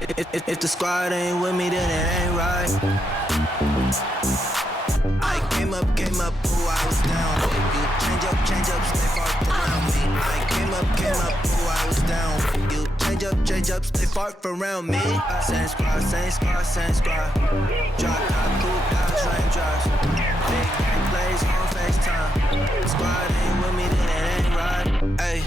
If the squad ain't with me, then it ain't right. I came up, ooh, I was down. You change up, stay far around me. I came up, ooh, I was down. You change up, stay far around me. Same squad. Drop top, cool house, raindrops. Big bang plays on FaceTime. Squad ain't with me, then it ain't right. Ay.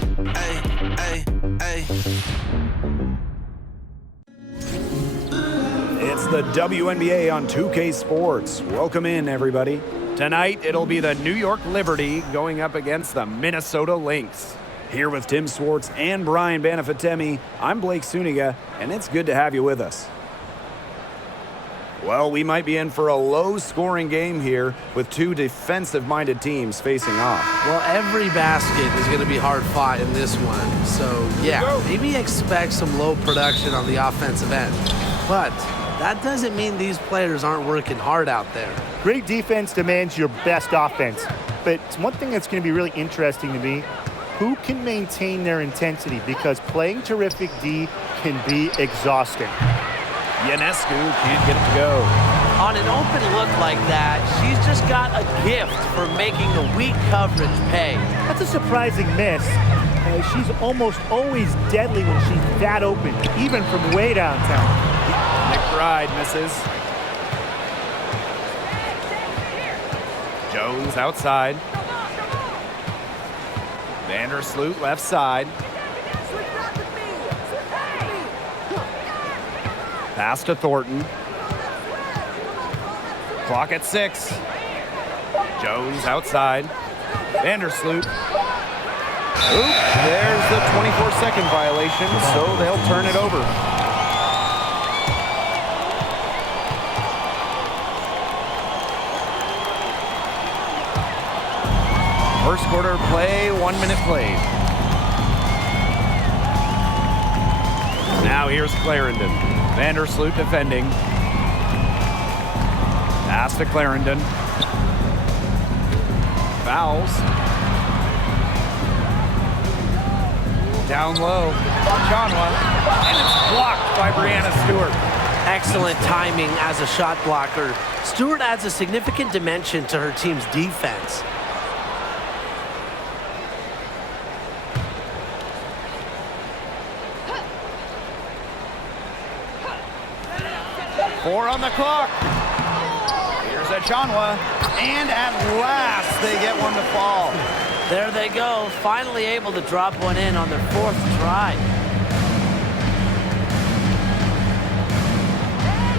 It's the WNBA on 2K Sports. Welcome in, everybody. Tonight, it'll be the New York Liberty going up against the Minnesota Lynx. Here with Tim Swartz and Brian Banafitemi, I'm Blake Suniga, and it's good to have you with us. Well, we might be in for a low-scoring game here with two defensive-minded teams facing off. Well, every basket is going to be hard-fought in this one. So, yeah, maybe expect some low production on the offensive end. But that doesn't mean these players aren't working hard out there. Great defense demands your best offense. But one thing that's going to be really interesting to me, who can maintain their intensity? Because playing terrific D can be exhausting. Ionescu can't get it to go. On an open look like that, she's just got a gift for making the weak coverage pay. That's a surprising miss. She's almost always deadly when she's that open, even from way downtown. McBride misses. Jones outside. Vandersloot left side. Pass to Thornton. Clock at 6. Jones outside. Vandersloot. Oop, there's the 24-second violation, so they'll turn it over. First quarter play, 1 minute played. Now here's Clarendon. Vandersloot defending. Pass to Clarendon. Fouls. Down low. Chanwa. And it's blocked by Brianna Stewart. Excellent timing as a shot blocker. Stewart adds a significant dimension to her team's defense. Four on the clock. Here's a Chanwa. And at last, they get one to fall. There they go, finally able to drop one in on their fourth try.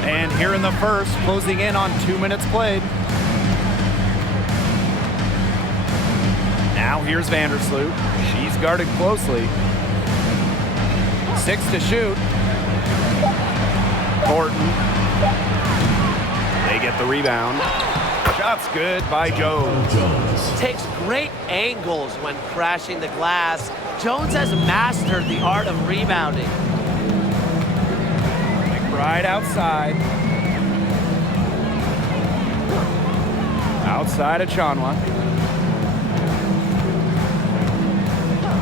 And here in the first, closing in on 2 minutes played. Now here's Vandersloot. She's guarded closely. 6 to shoot. Thornton. They get the rebound. Shot's good by Jones. Takes great angles when crashing the glass. Jones has mastered the art of rebounding. McBride outside. Outside of Chanwa.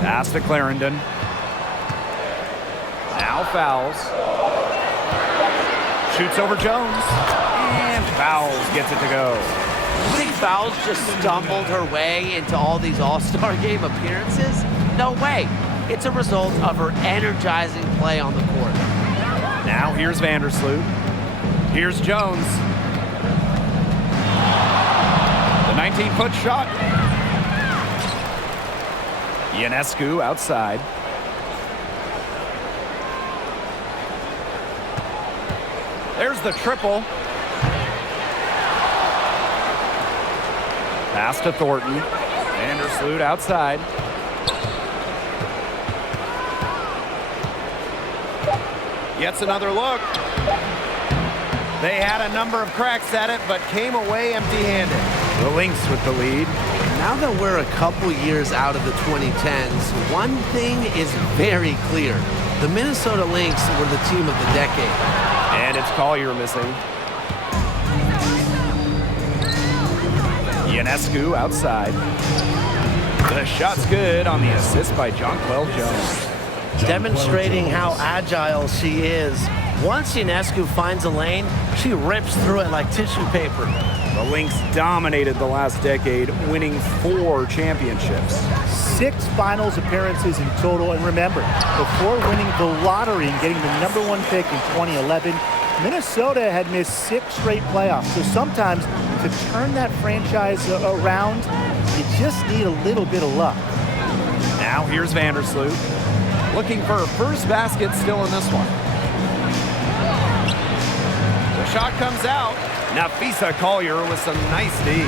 Pass to Clarendon. Now fouls. Shoots over Jones. And fouls, gets it to go. You think Fouls just stumbled her way into all these All-Star Game appearances? No way. It's a result of her energizing play on the court. Now here's Vandersloot. Here's Jones. The 19-foot shot. Ionescu outside. There's the triple. Pass to Thornton. Vandersloot outside. Gets another look. They had a number of cracks at it, but came away empty-handed. The Lynx with the lead. Now that we're a couple years out of the 2010s, one thing is very clear. The Minnesota Lynx were the team of the decade. And it's Collier missing. Ionescu outside. The shot's good on the assist by Jonquel Jones. Demonstrating how agile she is. Once Ionescu finds a lane, she rips through it like tissue paper. The Lynx dominated the last decade, winning 4 championships. 6 finals appearances in total. And remember, before winning the lottery and getting the #1 pick in 2011, Minnesota had missed 6 straight playoffs. So sometimes to turn that franchise around, you just need a little bit of luck. Now here's Vandersloot, looking for her first basket still in this one. The shot comes out. Nafisa Collier with some nice D.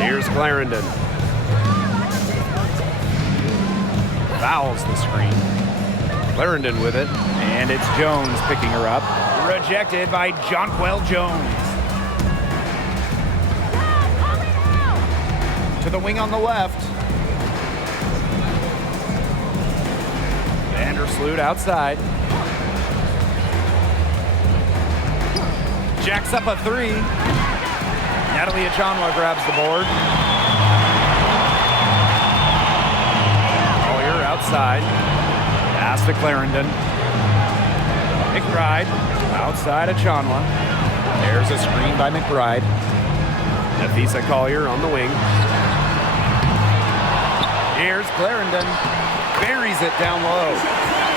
Here's Clarendon. Fouls the screen. Clarendon with it, and it's Jones picking her up. Rejected by Jonquel Jones. To the wing on the left. Vandersloot outside. Jacks up a 3. Natalie Achanwa grabs the board. Collier outside. Pass to Clarendon. McBride outside Achanwa. There's a screen by McBride. Nafisa Collier on the wing. Here's Clarendon. Buries it down low.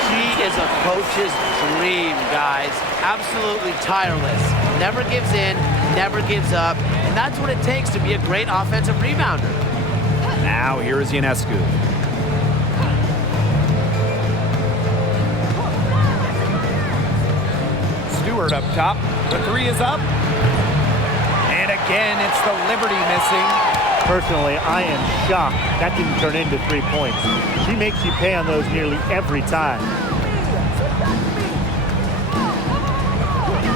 She is a coach's dream, guys. Absolutely tireless. Never gives in, never gives up. And that's what it takes to be a great offensive rebounder. Now here is Ionescu. Stewart up top. The 3 is up. And again, it's the Liberty missing. Personally, I am shocked that didn't turn into 3 points. She makes you pay on those nearly every time.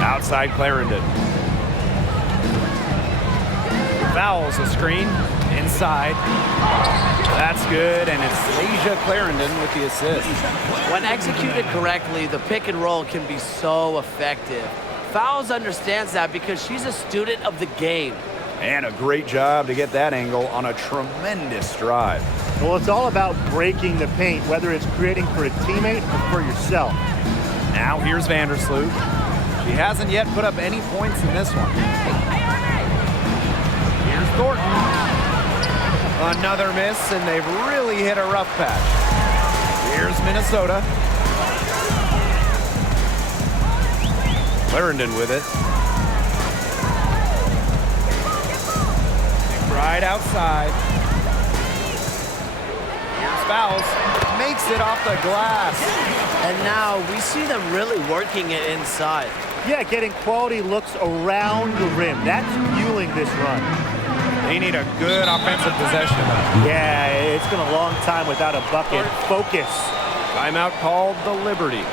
Outside Clarendon. Fouls a screen. Inside. That's good, and it's Lasia Clarendon with the assist. When executed correctly, the pick and roll can be so effective. Fouls understands that because she's a student of the game. And a great job to get that angle on a tremendous drive. Well, it's all about breaking the paint, whether it's creating for a teammate or for yourself. Now here's Vandersloot. She hasn't yet put up any points in this one. Here's Thornton. Another miss, and they've really hit a rough patch. Here's Minnesota. Clarendon with it. Right outside. Here's fouls. Makes it off the glass. And now we see them really working it inside. Yeah, getting quality looks around the rim. That's fueling this run. They need a good offensive possession. Yeah, it's been a long time without a bucket. Focus. Timeout called the Liberty.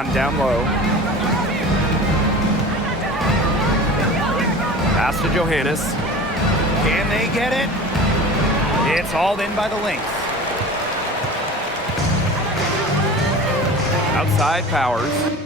On down low. Pass to Johannes. Can they get it? It's hauled in by the Lynx. Outside Powers.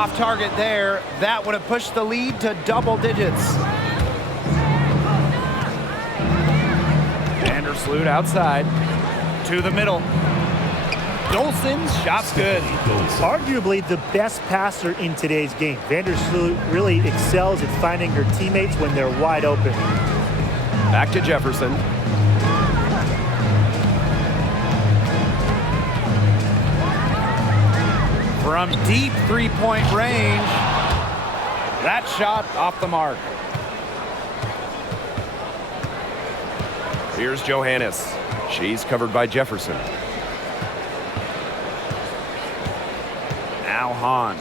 off target there. That would have pushed the lead to double digits. Vandersloot outside to the middle. Dolson's shot's good. Arguably the best passer in today's game. Vandersloot really excels at finding her teammates when they're wide open. Back to Jefferson. From deep three-point range. That shot off the mark. Here's Johannes. She's covered by Jefferson. Now Hahn.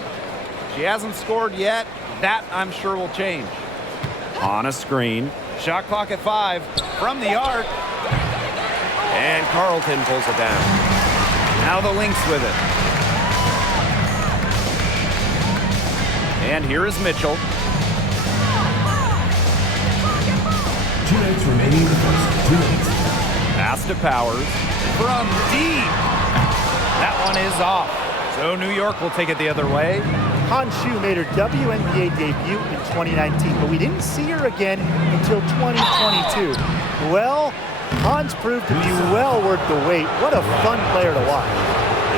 She hasn't scored yet. That, I'm sure, will change. On a screen. Shot clock at 5. From the arc. And Carlton pulls it down. Now the Lynx with it. And here is Mitchell. 2 minutes remaining in the first. 2 minutes. Pass to Powers. From deep. That one is off. So New York will take it the other way. Han Shu made her WNBA debut in 2019, but we didn't see her again until 2022. Well, Han's proved to be well worth the wait. What a fun player to watch.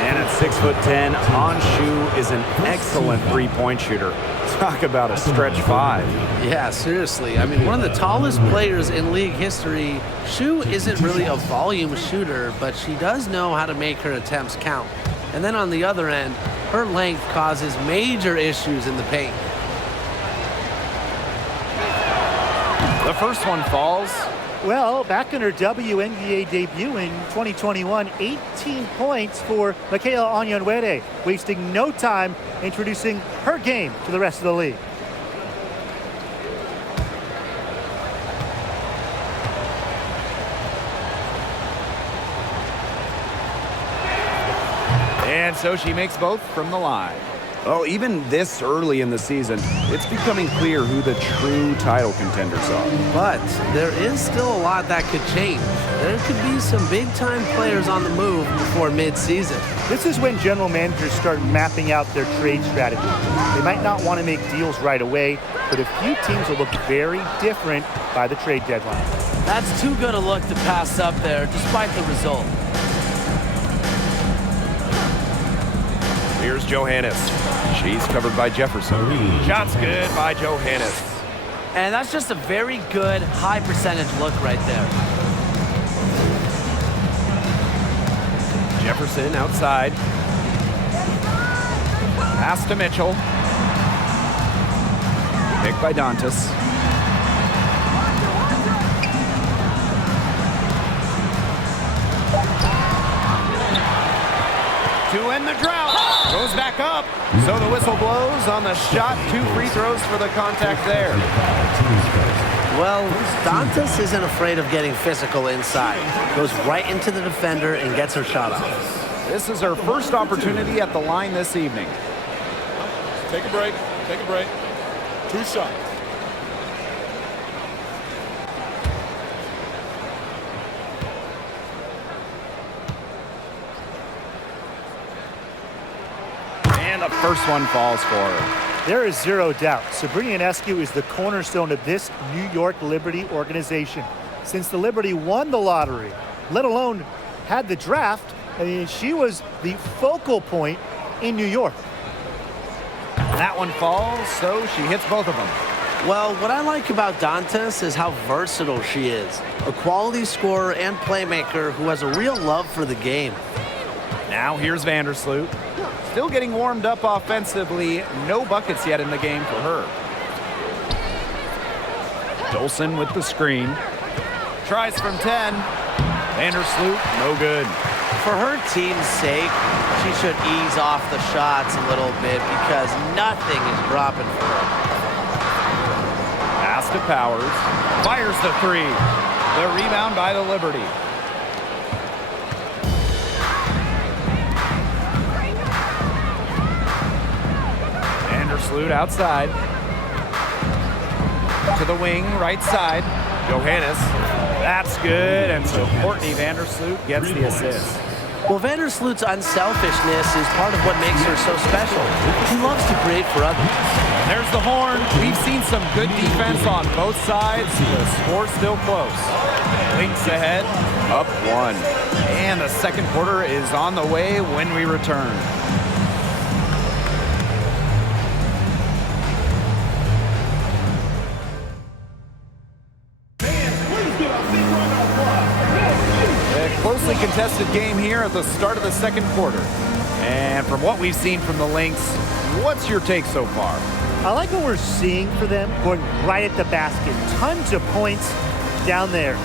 And at 6'10", Han Shu is an excellent three-point shooter. Talk about a stretch 5. Yeah, seriously. I mean, one of the tallest players in league history. Shu isn't really a volume shooter, but she does know how to make her attempts count. And then on the other end, her length causes major issues in the paint. The first one falls. Well, back in her WNBA debut in 2021, 18 points for Michaela Onyenwere, wasting no time introducing her game to the rest of the league. And so she makes both from the line. Oh, even this early in the season, it's becoming clear who the true title contenders are. But there is still a lot that could change. There could be some big-time players on the move before mid-season. This is when general managers start mapping out their trade strategy. They might not want to make deals right away, but a few teams will look very different by the trade deadline. That's too good a look to pass up there, despite the result. Here's Johannes. She's covered by Jefferson. Shot's good by Johannes. And that's just a very good, high percentage look right there. Jefferson outside. Pass to Mitchell. Picked by Dantas. To end the drought. Goes back up. So the whistle blows on the shot. 2 free throws for the contact there. Well, Dantas isn't afraid of getting physical inside. Goes right into the defender and gets her shot off. This is her first opportunity at the line this evening. Take a break. Take a break. 2 shots. And the first one falls for her. There is zero doubt. Sabrina Ionescu is the cornerstone of this New York Liberty organization. Since the Liberty won the lottery, let alone had the draft, I mean, she was the focal point in New York. That one falls, so she hits both of them. Well, what I like about Dantas is how versatile she is. A quality scorer and playmaker who has a real love for the game. Now here's Vandersloot. Still getting warmed up offensively. No buckets yet in the game for her. Dolson with the screen. Tries from 10. Vandersloot, no good. For her team's sake, she should ease off the shots a little bit because nothing is dropping for her. Pass to Powers. Fires the 3. The rebound by the Liberty. Vandersloot outside. To the wing, right side. Johannes. That's good, and so Courtney Vandersloot gets the assist. Well, Vandersloot's unselfishness is part of what makes her so special. He loves to create for others. There's the horn. We've seen some good defense on both sides. The score's still close. Lynx ahead, up 1. And the second quarter is on the way when we return. Closely contested game here at the start of the second quarter. And from what we've seen from the Lynx, what's your take so far? I like what we're seeing for them, going right at the basket. Tons of points down there.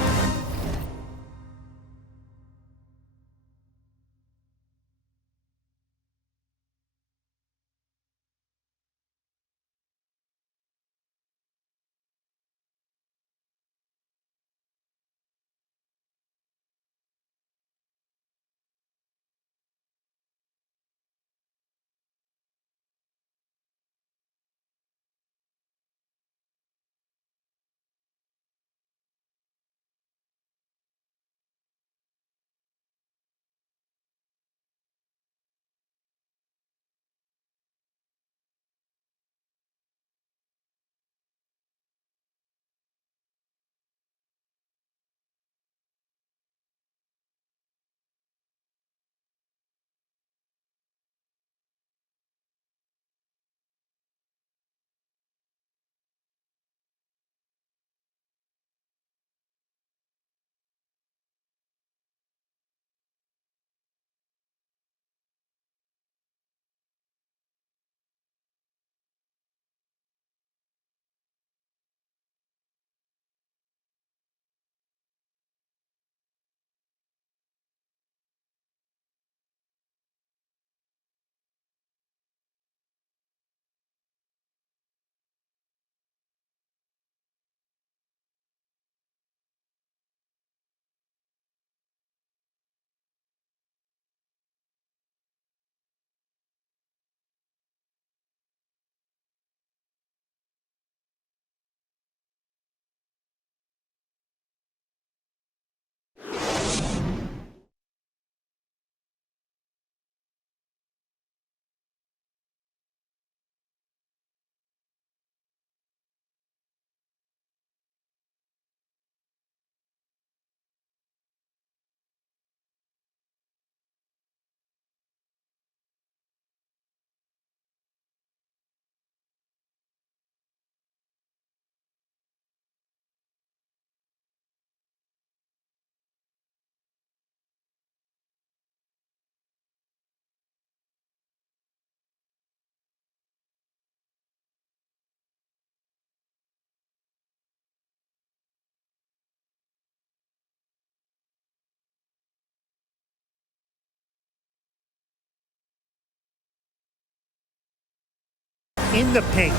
In the paint.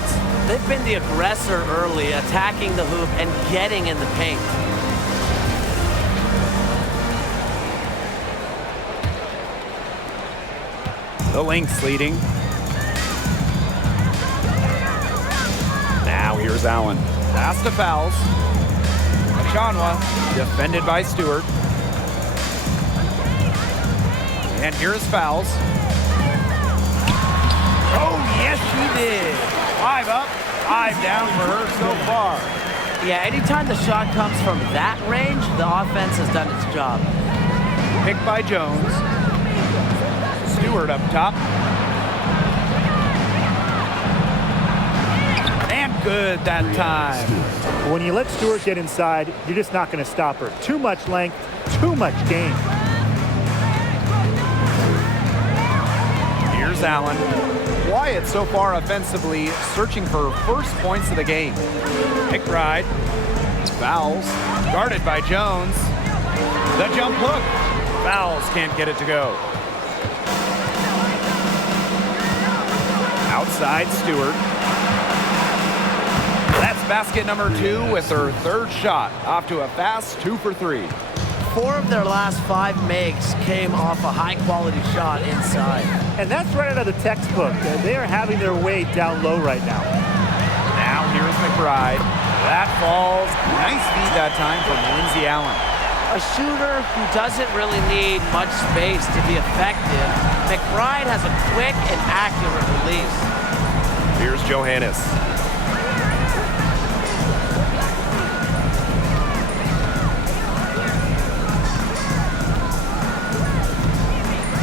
They've been the aggressor early, attacking the hoop and getting in the paint. The Lynx leading. Now here's Allen. Pass to Fouls. Achanwa defended by Stewart. And here's Fouls. Oh, yes, she did. 5 up, 5 down for her so far. Yeah, anytime the shot comes from that range, the offense has done its job. Picked by Jones. Stewart up top. And good that time. When you let Stewart get inside, you're just not going to stop her. Too much length, too much game. Here's Allen. Wyatt so far offensively searching for first points of the game. McBride. Fouls. Guarded by Jones. The jump hook. Fouls can't get it to go. Outside Stewart. That's basket number 2 with her third shot. Off to a fast 2 for 3. 4 of their last 5 makes came off a high-quality shot inside. And that's right out of the textbook. They are having their way down low right now. Now here's McBride. That falls. Nice feed that time from Lindsey Allen. A shooter who doesn't really need much space to be effective, McBride has a quick and accurate release. Here's Johannes.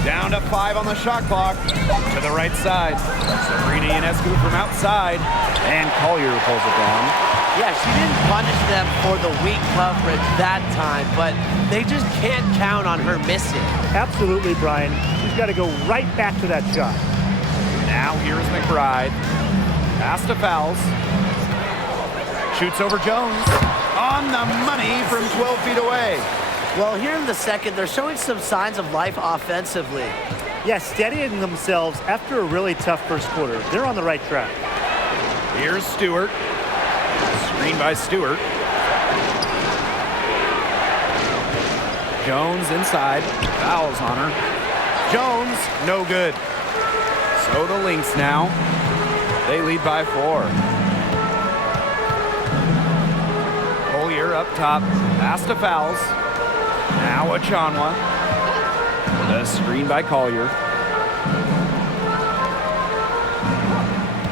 Down to 5 on the shot clock. To the right side. Sabrina Ionescu from outside. And Collier pulls it down. Yeah, she didn't punish them for the weak coverage that time, but they just can't count on her missing. Absolutely, Brian. She's got to go right back to that shot. Now here's McBride. Pass to Fowles. Shoots over Jones. On the money from 12 feet away. Well, here in the second, they're showing some signs of life offensively. Yeah, steadying themselves after a really tough first quarter. They're on the right track. Here's Stewart. Screen by Stewart. Jones inside. Fouls on her. Jones, no good. So the Lynx now. They lead by 4. Collier up top. Pass to Fouls. Now Achanwa. The screen by Collier.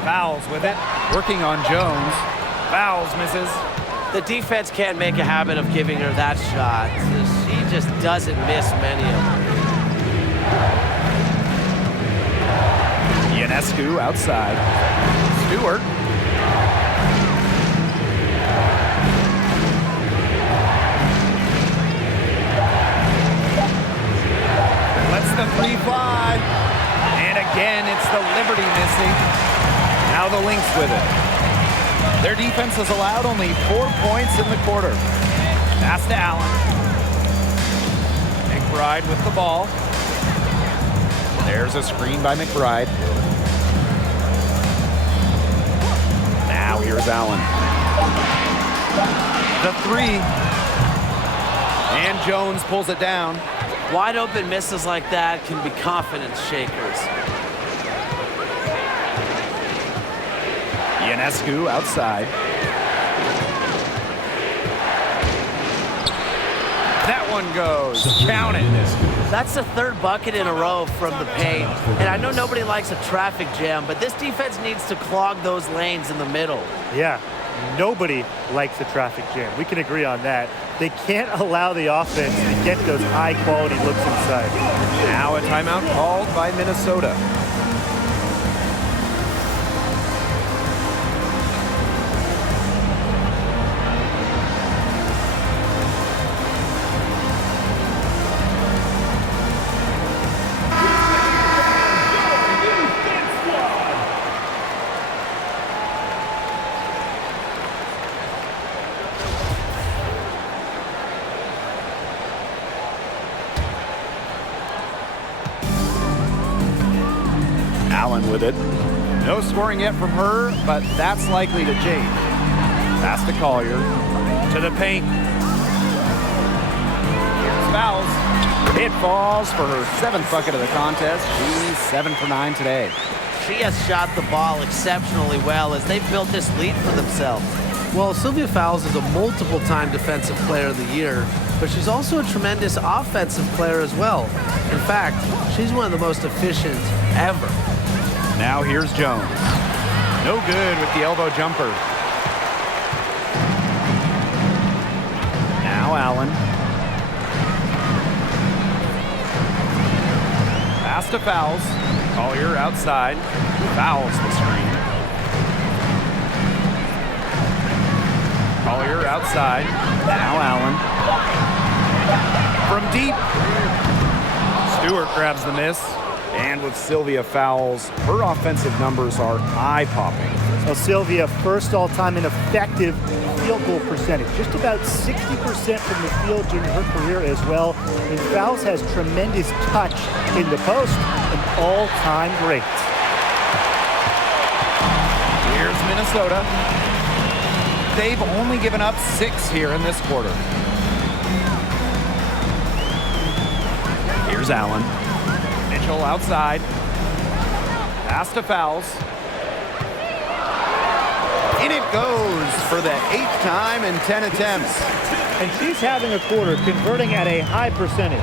Fouls with it. Working on Jones. Fouls misses. The defense can't make a habit of giving her that shot. She just doesn't miss many of them. Ionescu outside. Stewart. Lets the 3 fly. And again, it's the Liberty missing. Now the Lynx with it. Their defense has allowed only 4 points in the quarter. Pass to Allen. McBride with the ball. There's a screen by McBride. Now here's Allen. The 3. And Jones pulls it down. Wide open misses like that can be confidence shakers. Ionescu outside. That one goes. Count it. That's the 3rd bucket in a row from the paint. And I know nobody likes a traffic jam, but this defense needs to clog those lanes in the middle. Yeah, nobody likes a traffic jam. We can agree on that. They can't allow the offense to get those high-quality looks inside. Now a timeout called by Minnesota. Allen with it. No scoring yet from her, but that's likely to change. Pass to Collier. To the paint. Here's Fouls. It falls for her 7th bucket of the contest. She's 7 for 9 today. She has shot the ball exceptionally well as they've built this lead for themselves. Well, Sylvia Fowles is a multiple-time Defensive Player of the Year, but she's also a tremendous offensive player as well. In fact, she's one of the most efficient ever. Now here's Jones. No good with the elbow jumper. Now Allen. Pass to Fouls. Collier outside. Fouls the screen. Collier outside. Now Allen. From deep. Stewart grabs the miss. And with Sylvia Fowles, her offensive numbers are eye-popping. Well, Sylvia, first all-time in effective field goal percentage. Just about 60% from the field during her career as well. And Fowles has tremendous touch in the post, an all-time great. Here's Minnesota. They've only given up 6 here in this quarter. Here's Allen. Mitchell outside. Pass to Fowles. In it goes for the 8th time in 10 attempts. And she's having a quarter, converting at a high percentage.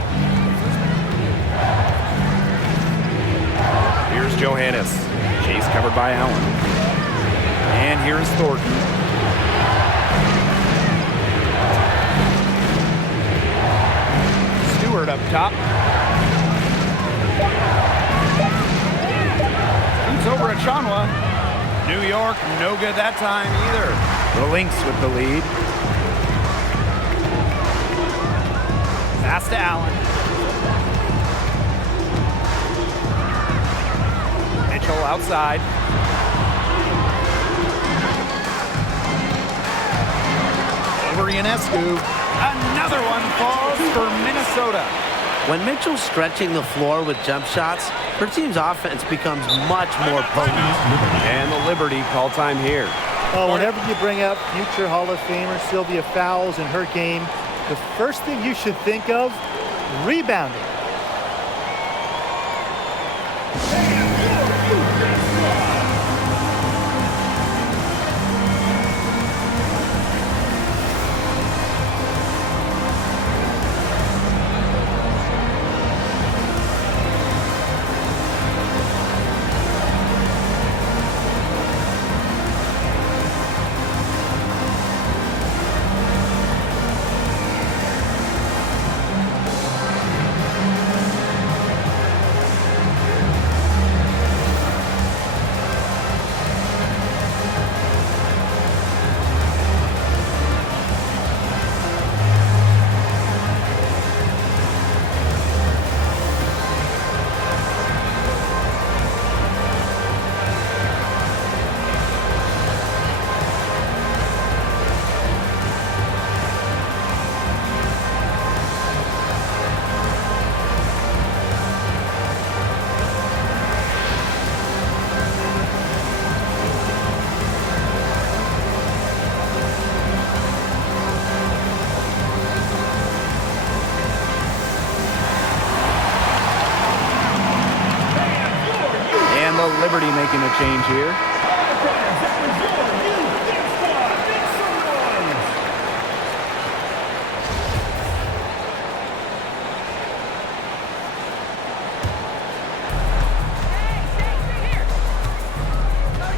Here's Johannes. She's covered by Allen. And here's Thornton. Stewart up top. Shoots over at Shanwa. New York, no good that time either. The Lynx with the lead. Pass to Allen. Mitchell outside. Over Ionescu. Another one falls for Minnesota. When Mitchell's stretching the floor with jump shots, her team's offense becomes much more potent. And the Liberty call time here. Oh, whenever you bring up future Hall of Famer Sylvia Fowles in her game, the first thing you should think of, rebounding. The Liberty making a change here.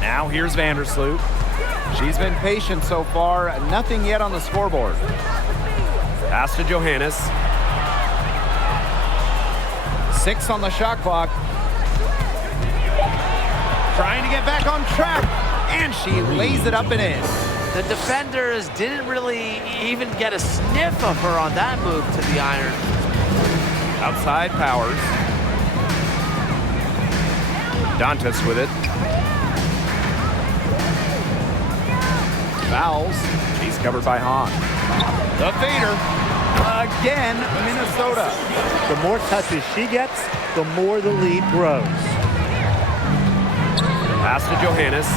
Now here's Vandersloot. She's been patient so far. Nothing yet on the scoreboard. Pass to Johannes. 6 on the shot clock. Trying to get back on track, and she lays it up and in. The defenders didn't really even get a sniff of her on that move to the iron. Outside Powers. Dantas with it. Fouls. She's covered by Hahn. The fader. Again, Minnesota. The more touches she gets, the more the lead grows. Pass to Johannes.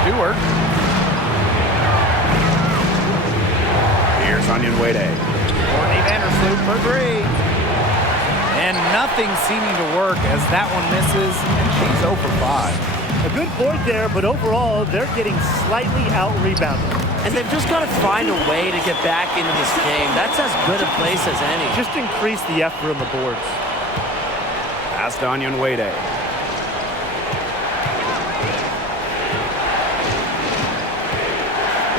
Stewart. Here's Onion Wade. Courtney Vandersloot for 3. And nothing seeming to work as that one misses, and she's 0 for 5. A good point there, but overall, they're getting slightly out-rebounded. And they've just got to find a way to get back into this game. That's as good a place as any. Just increase the effort on the boards. Pass to Onion Wade.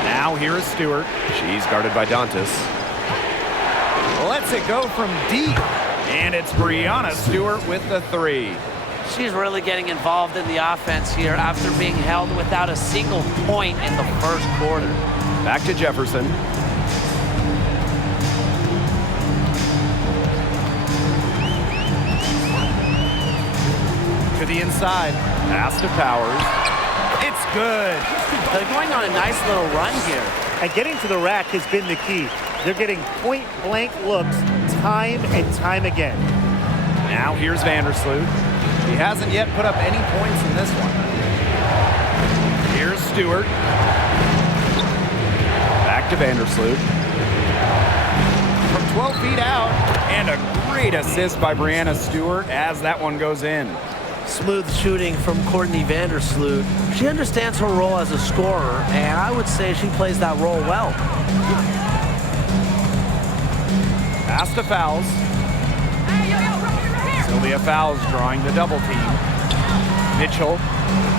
Now here is Stewart. She's guarded by Dantas. Lets it go from deep. And it's Brianna Stewart with the 3. She's really getting involved in the offense here after being held without a single point in the first quarter. Back to Jefferson. To the inside. Pass to Powers. It's good. They're going on a nice little run here. And getting to the rack has been the key. They're getting point-blank looks time and time again. Now here's Vandersloot. He hasn't yet put up any points in this one. Here's Stewart. Back to Vandersloot. From 12 feet out, and a great assist by Brianna Stewart as that one goes in. smooth shooting from Courtney Vandersloot. She understands her role as a scorer, and I would say she plays that role well. Pass to Fowles. Sylvia Fowles drawing the double team. Mitchell.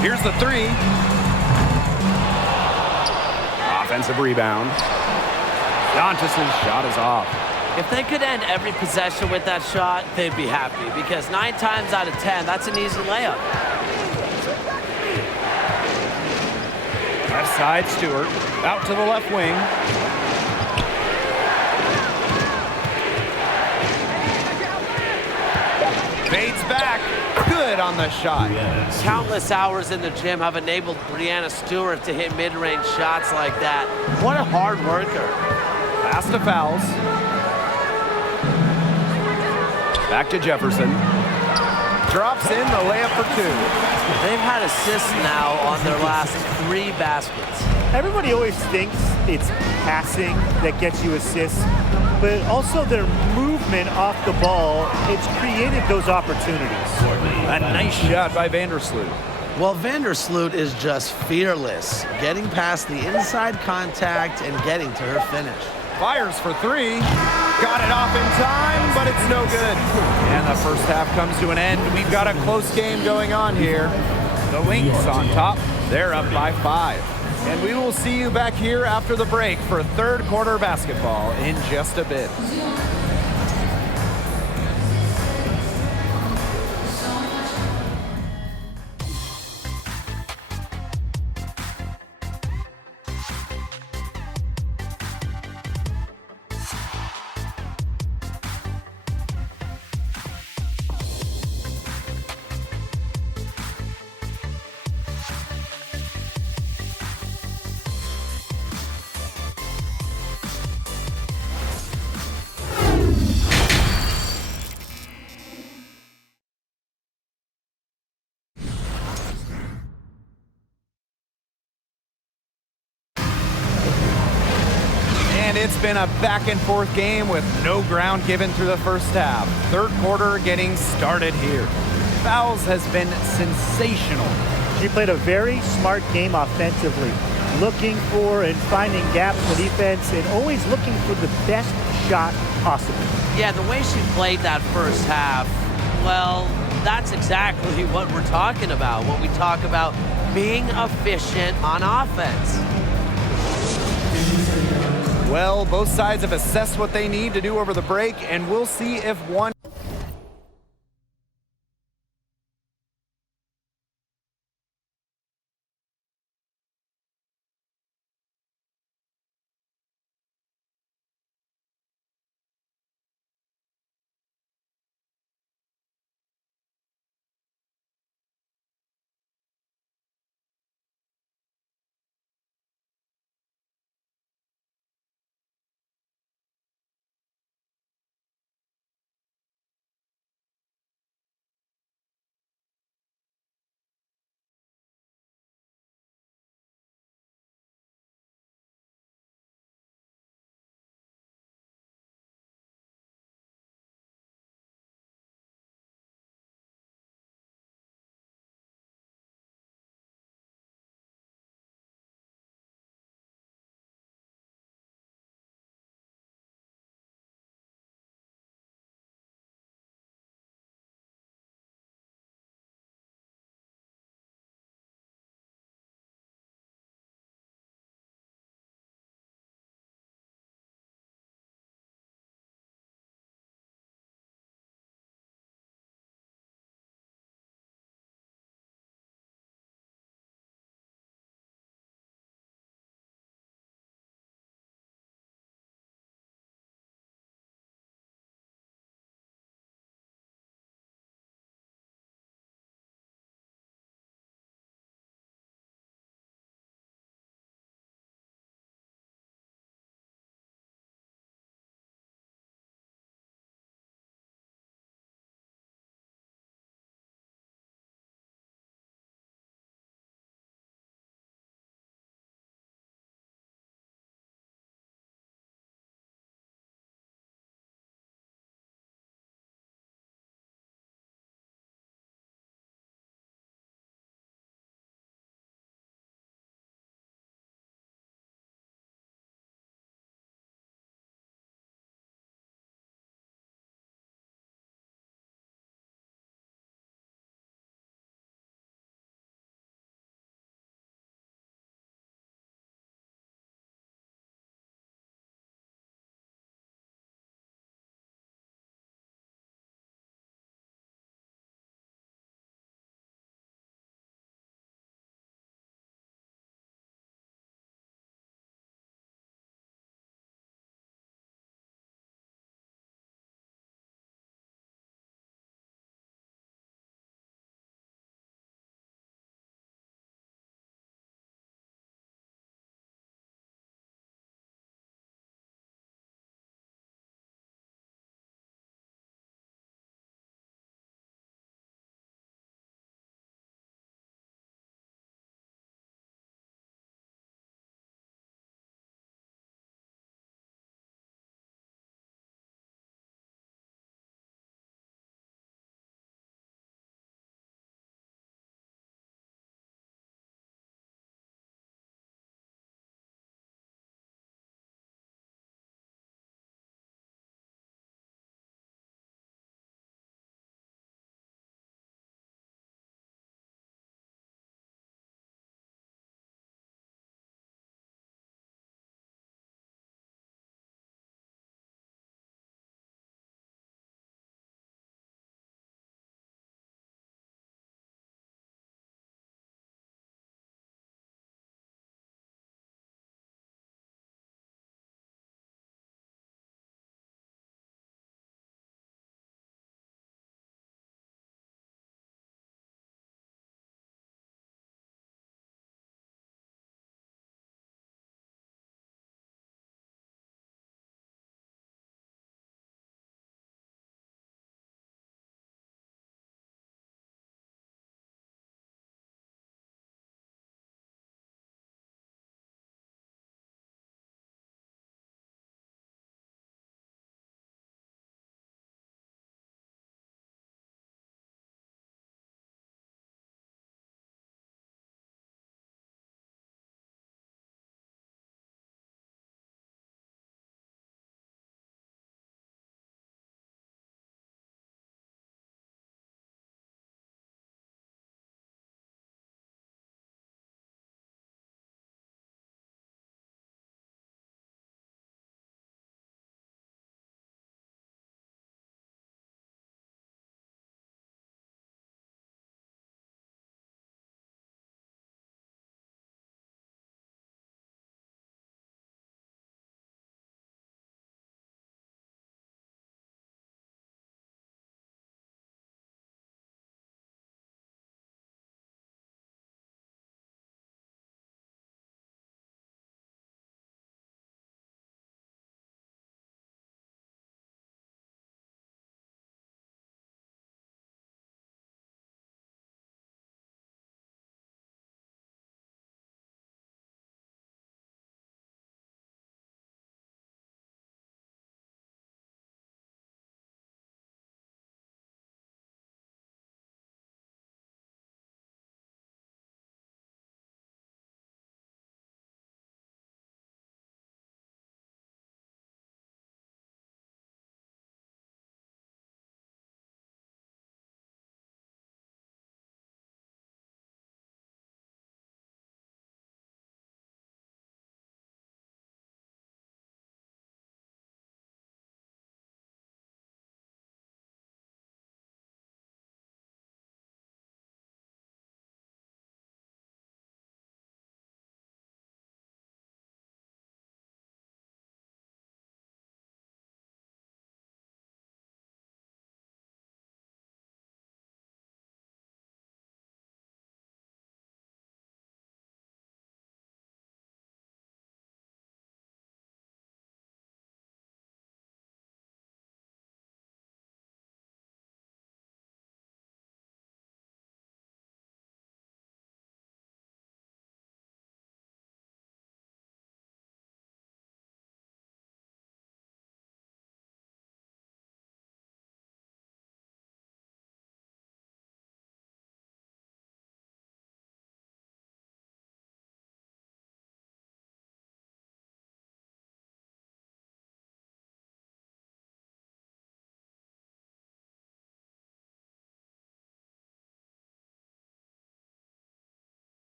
Here's the three. Offensive rebound. Dantas' shot is off. If they could end every possession with that shot, they'd be happy, because 9 times out of 10, that's an easy layup. Left side, Stewart. Out to the left wing. Fades back. Good on the shot. Countless hours in the gym have enabled Brianna Stewart to hit mid-range shots like that. What a hard worker. Pass to Fowles. Back to Jefferson. Drops in the layup for 2. They've had assists now on their last 3 baskets. Everybody always thinks it's passing that gets you assists, but also their movement off the ball, it's created those opportunities. A nice shot by Vandersloot. Well, Vandersloot is just fearless, getting past the inside contact and getting to her finish. Fires for 3. Got it off in time, but it's no good. And the first half comes to an end. We've got a close game going on here. The Lynx on top. They're up by 5. And we will see you back here after the break for third quarter basketball in just a bit. And it's been a back-and-forth game with no ground given through the first half. Third quarter getting started here. Fowles has been sensational. She played a very smart game offensively, looking for and finding gaps in the defense and always looking for the best shot possible. Yeah, the way she played that first half, well, that's exactly what we're talking about. What we talk about, being efficient on offense. Well, both sides have assessed what they need to do over the break, and we'll see if one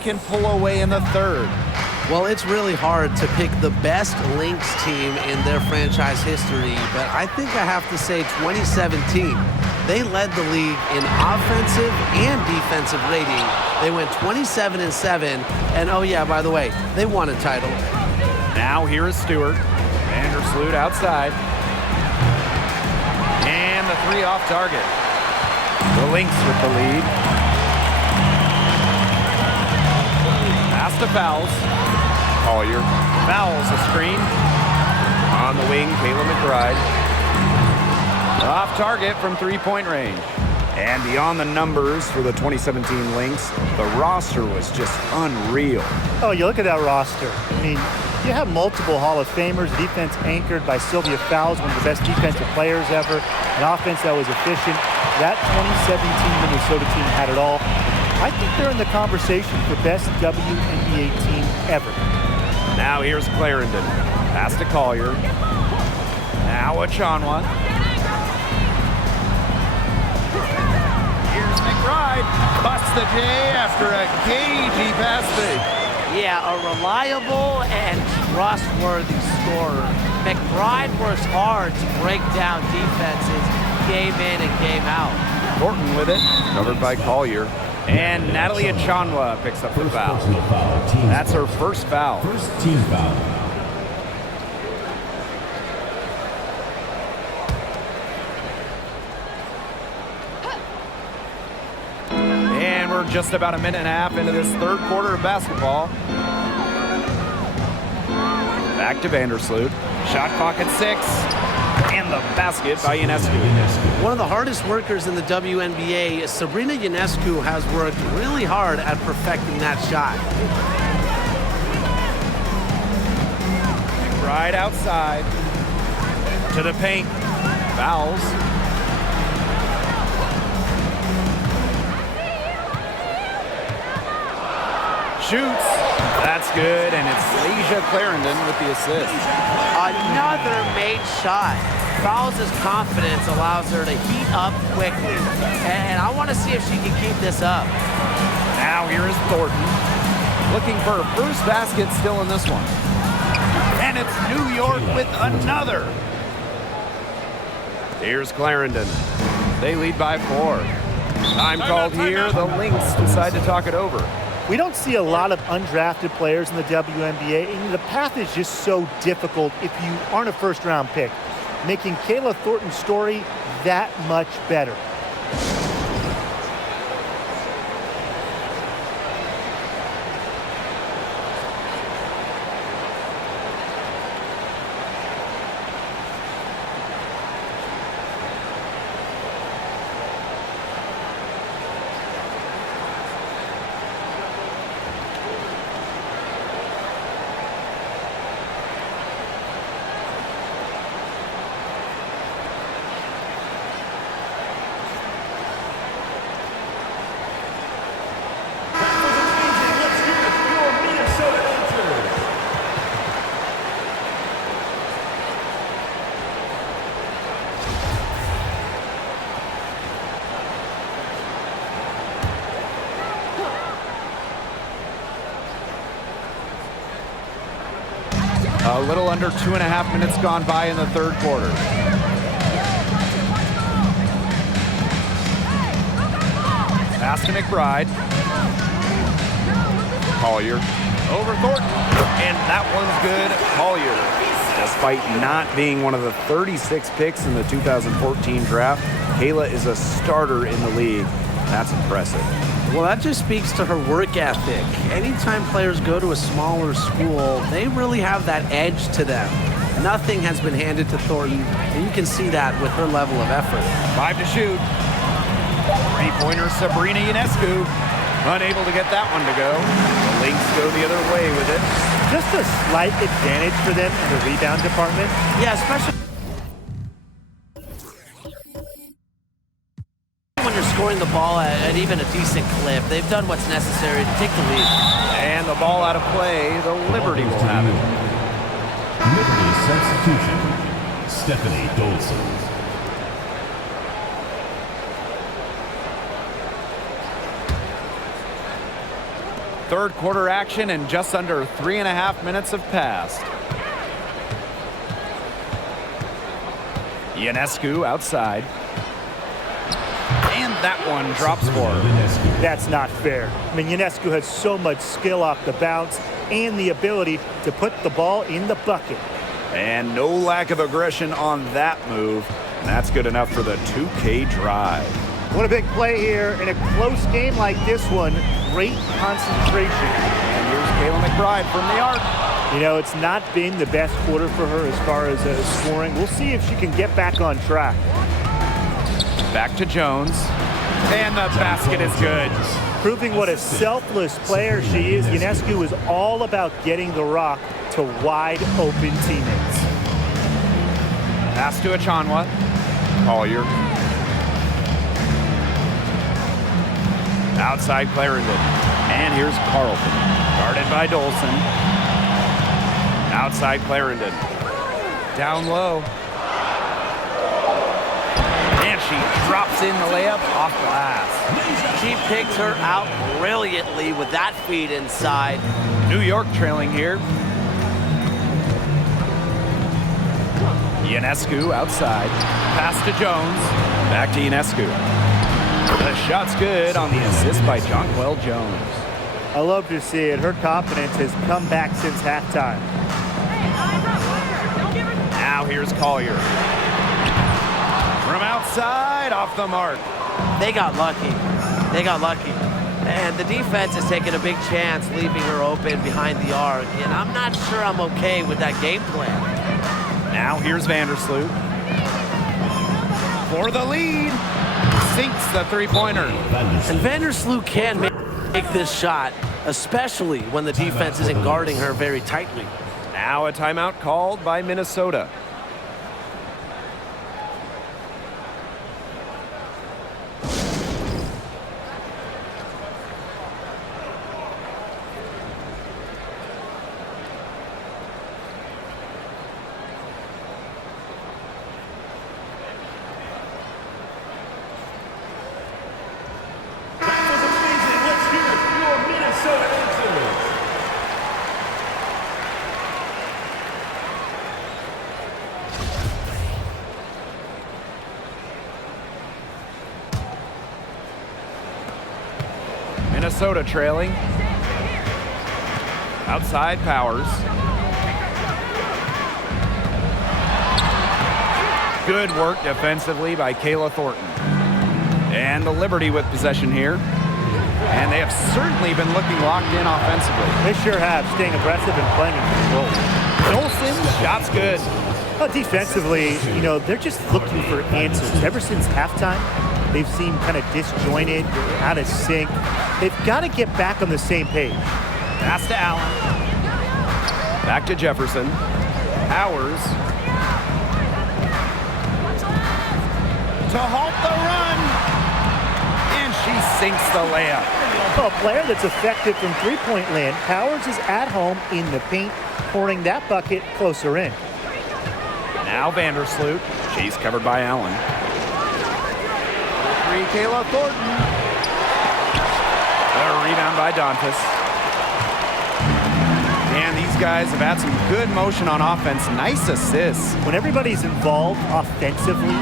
and can pull away in the third. Well, it's really hard to pick the best Lynx team in their franchise history, but I think I have to say 2017. They led the league in offensive and defensive rating. They went 27-7, and oh yeah, by the way, they won a title. Now here is Stewart. Vandersloot outside. And the three off target. The Lynx with the lead. Pass to Fowles. Collier fouls a screen. On the wing, Kayla McBride. Off target from three-point range. And beyond the numbers for the 2017 Lynx, the roster was just unreal. Oh, you look at that roster. I mean, you have multiple Hall of Famers, defense anchored by Sylvia Fowles, one of the best defensive players ever, an offense that was efficient. That 2017 Minnesota team had it all. I think they're in the conversation for best WNBA team ever. Now here's Clarendon. Pass to Collier. Now Achanwa. Here's McBride. Busts the J after a cagey pass fake. Yeah, a reliable and trustworthy scorer. McBride works hard to break down defenses game in and game out. Thornton with it, covered by Collier. And Natalie Achanwa picks up the foul. That's her first foul. First team foul. And we're just about a minute and a half into this third quarter of basketball. Back to Vandersloot. Shot clock at 6. And the basket by Ionescu. One of the hardest workers in the WNBA, Sabrina Ionescu, has worked really hard at perfecting that shot. Right outside. To the paint. Fouls. Shoots. That's good, and it's Leisha Clarendon with the assist. Another made shot. Fowles' confidence allows her to heat up quickly. And I want to see if she can keep this up. Now here is Thornton. Looking for her first basket still in this one. And it's New York with another. Here's Clarendon. They lead by 4. Time called here. The Lynx decide to talk it over. We don't see a lot of undrafted players in the WNBA, and the path is just so difficult if you aren't a first-round pick, making Kayla Thornton's story that much better. A little under 2.5 minutes gone by in the third quarter. Pass to McBride. Collier over Thornton. And that one's good. Collier. Despite not being one of the 36 picks in the 2014 draft, Kayla is a starter in the league. That's impressive. Well, that just speaks to her work ethic. Anytime players go to a smaller school, they really have that edge to them. Nothing has been handed to Thornton, and you can see that with her level of effort. 5 to shoot. Three-pointer Sabrina Ionescu. Unable to get that one to go. The Lynx go the other way with it. Just a slight advantage for them in the rebound department. Yeah, especially when you're scoring the ball at even a decent clip. They've done what's necessary to take the lead. And the ball out of play. The Liberty will have it. Liberty substitution. Stephanie Dolson. Third quarter action and just under 3.5 minutes have passed. Ionescu outside. And that one drops for her. That's not fair. I mean, Ionescu has so much skill off the bounce and the ability to put the ball in the bucket. And no lack of aggression on that move. And that's good enough for the 2K drive. What a big play here in a close game like this one. Great concentration. And here's Kayla McBride from the arc. You know, it's not been the best quarter for her as far as scoring. We'll see if she can get back on track. Back to Jones. And the basket is good. Proving what a selfless player she is, Ionescu is all about getting the rock to wide open teammates. Pass to Achanwa. Collier. Outside Clarendon. And here's Carlton. Guarded by Dolson. Outside Clarendon. Down low. And she drops in the layup off glass. She picked her out brilliantly with that feed inside. New York trailing here. Ionescu outside. Pass to Jones. Back to Ionescu. The shot's good on the assist by Jonquel Jones. I love to see it. Her confidence has come back since halftime. Now here's Collier. From outside, off the mark. They got lucky. They got lucky. And the defense is taking a big chance leaving her open behind the arc. And I'm not sure I'm okay with that game plan. Now here's Vandersloot. For the lead. Sinks the three-pointer. And Vandersloot can make this shot, especially when the defense isn't guarding her very tightly. Now a timeout called by Minnesota. Minnesota trailing. Outside Powers. Good work defensively by Kayla Thornton. And the Liberty with possession here. And they have certainly been looking locked in offensively. They sure have, staying aggressive and playing in control. Dolson, shot's good. Defensively, you know, they're just looking for answers. Ever since halftime, they've seemed kind of disjointed, out of sync. They've got to get back on the same page. Pass to Allen. Back to Jefferson. Powers. To halt the run. And she sinks the layup. Well, a player that's effective from three-point land. Powers is at home in the paint, pouring that bucket closer in. Now Vandersloot. She's covered by Allen. Three, Kayla Thornton. A rebound by Dantas. And these guys have had some good motion on offense. Nice assists. When everybody's involved offensively,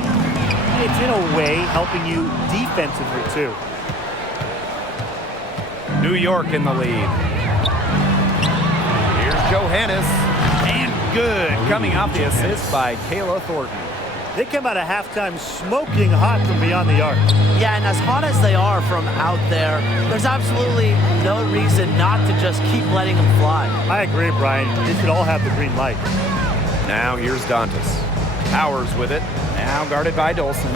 it's in a way helping you defensively too. New York in the lead. Here's Johannes. And good, coming off the assist by Kayla Thornton. They come out of halftime smoking hot from beyond the arc. Yeah, and as hot as they are from out there, there's absolutely no reason not to just keep letting them fly. I agree, Brian. They should all have the green light. Now here's Dantas. Powers with it. Now guarded by Dolson.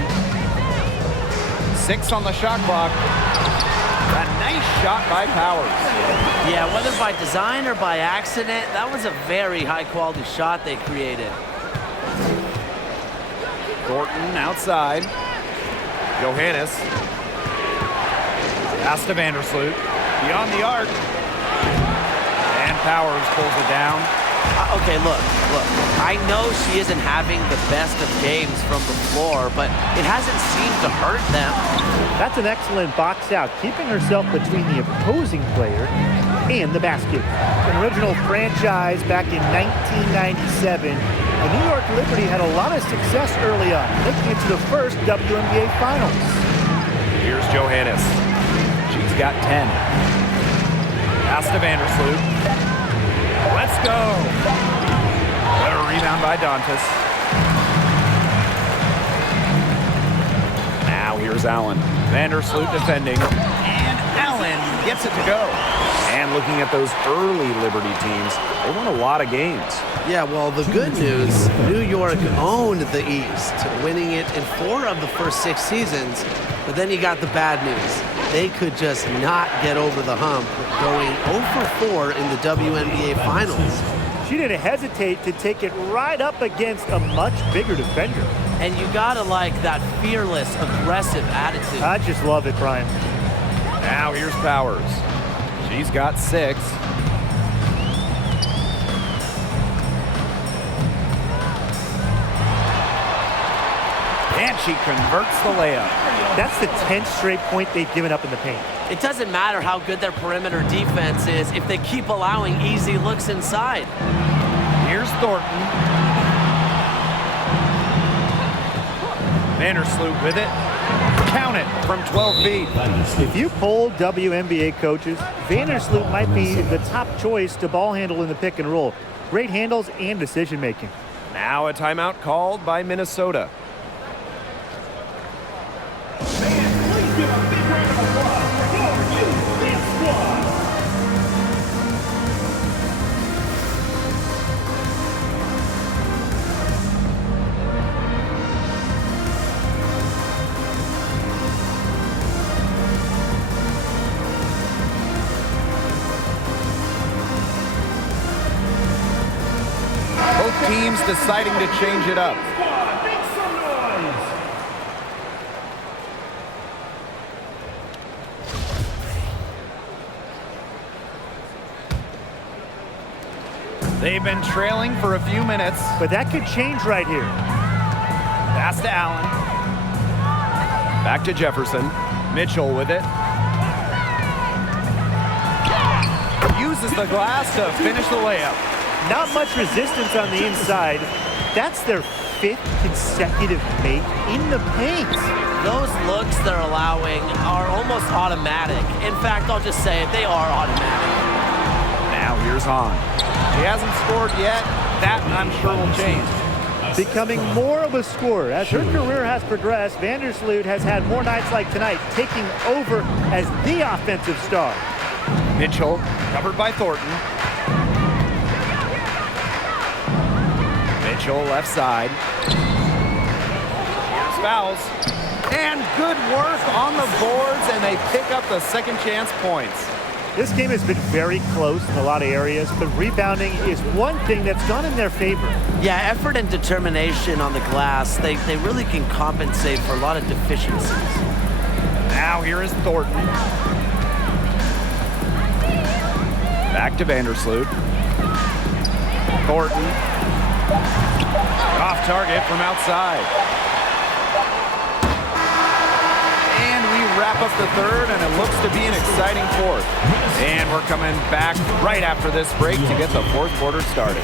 6 on the shot clock. A nice shot by Powers. Yeah, whether by design or by accident, that was a very high-quality shot they created. Thornton outside. Johannes. Pass to Vandersloot. Beyond the arc. And Powers pulls it down. Okay, look. I know she isn't having the best of games from the floor, but it hasn't seemed to hurt them. That's an excellent box out, keeping herself between the opposing player and the basket. An original franchise back in 1997, the New York Liberty had a lot of success early on, making it to the first WNBA Finals. Here's Johannes. She's got 10. Pass to Vandersloot. Let's go. Better rebound by Dantas. Now here's Allen. Vandersloot defending. And Allen gets it to go. And looking at those early Liberty teams, they won a lot of games. Yeah, well, the good news, New York owned the East, winning it in 4 of the first 6 seasons. But then you got the bad news. They could just not get over the hump, going 0 for 4 in the WNBA Finals. She didn't hesitate to take it right up against a much bigger defender. And you gotta like that fearless, aggressive attitude. I just love it, Brian. Now here's Powers. She's got 6. And she converts the layup. That's the 10th straight point they've given up in the paint. It doesn't matter how good their perimeter defense is if they keep allowing easy looks inside. Here's Thornton. Vandersloot with it. Count it from 12 feet. If you poll WNBA coaches, Vandersloot might be the top choice to ball handle in the pick and roll. Great handles and decision making. Now a timeout called by Minnesota. Please give a big round of applause for your Lynx squad. Both teams deciding to change it up. Squad, make some noise. They've been trailing for a few minutes. But that could change right here. Pass to Allen. Back to Jefferson. Mitchell with it. Uses the glass to finish the layup. Not much resistance on the inside. That's their 5th consecutive make in the paint. Those looks they're allowing are almost automatic. In fact, I'll just say it, they are automatic. Now here's Hahn. He hasn't scored yet. That, I'm sure, will change. Becoming more of a scorer. As her career has progressed, Vandersloot has had more nights like tonight, taking over as the offensive star. Mitchell, covered by Thornton. Mitchell, left side. Here's fouls. And good work on the boards, and they pick up the second chance points. This game has been very close in a lot of areas, but rebounding is one thing that's gone in their favor. Yeah, effort and determination on the glass, they really can compensate for a lot of deficiencies. Now here is Thornton. Back to Vandersloot. Thornton. Off target from outside. And we wrap up the third, and it looks to be an exciting fourth. And we're coming back right after this break to get the fourth quarter started.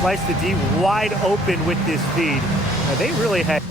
Slice the D wide open with this feed. They really had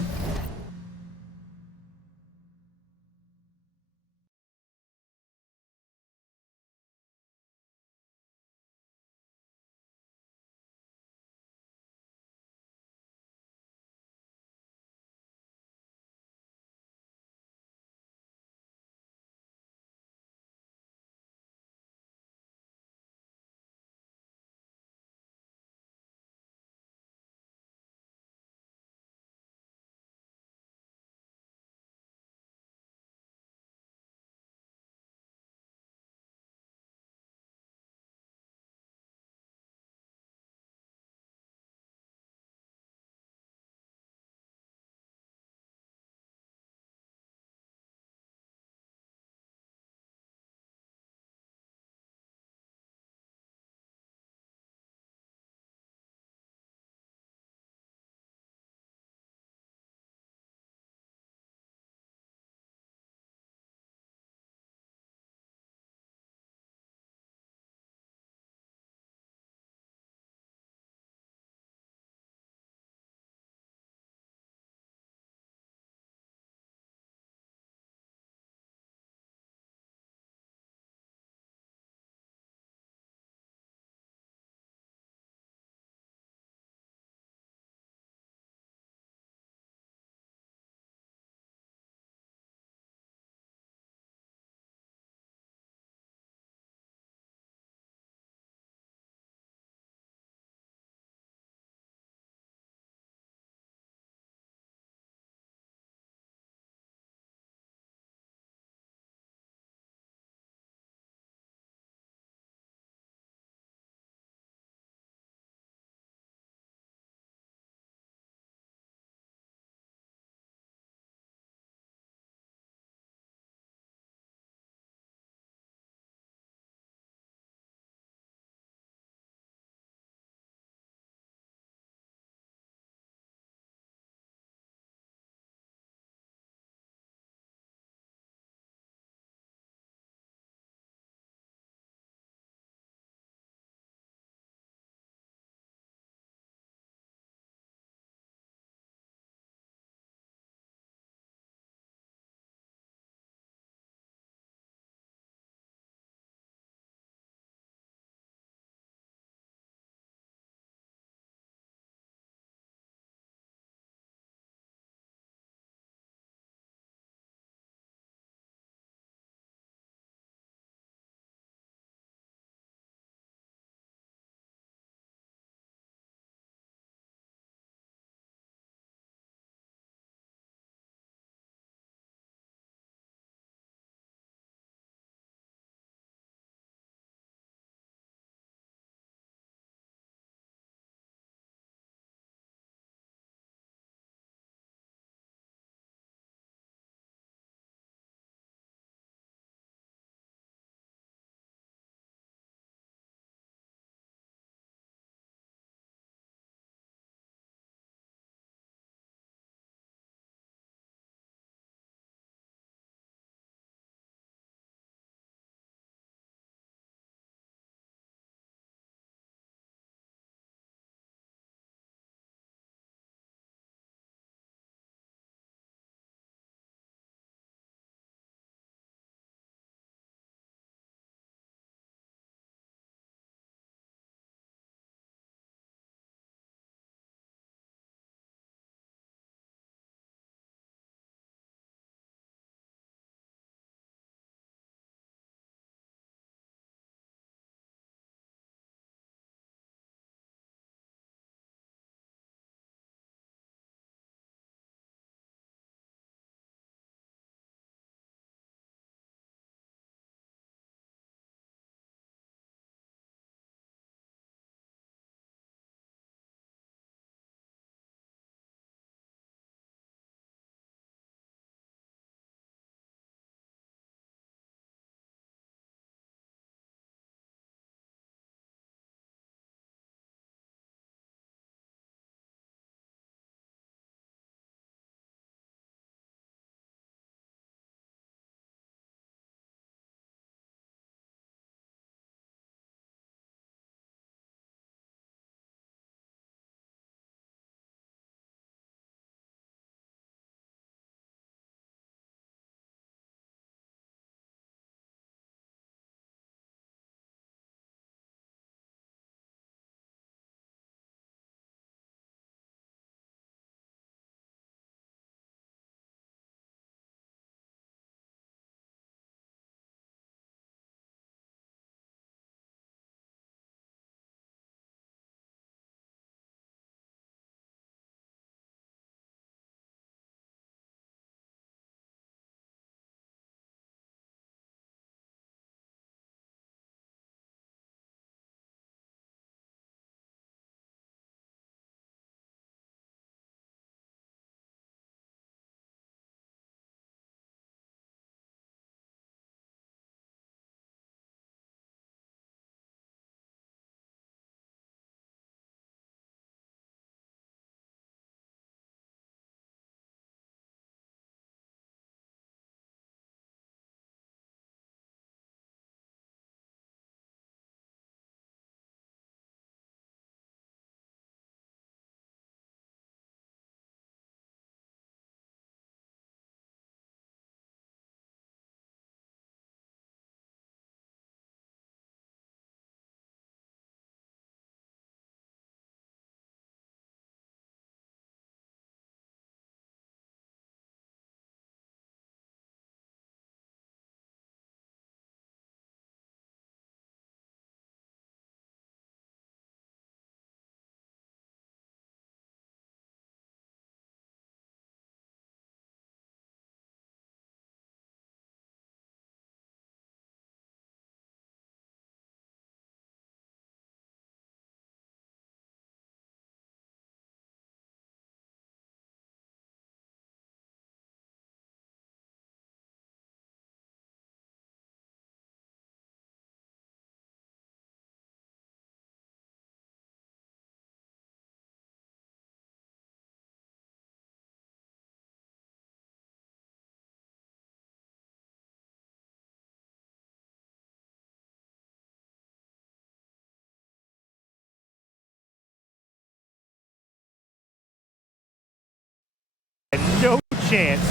chance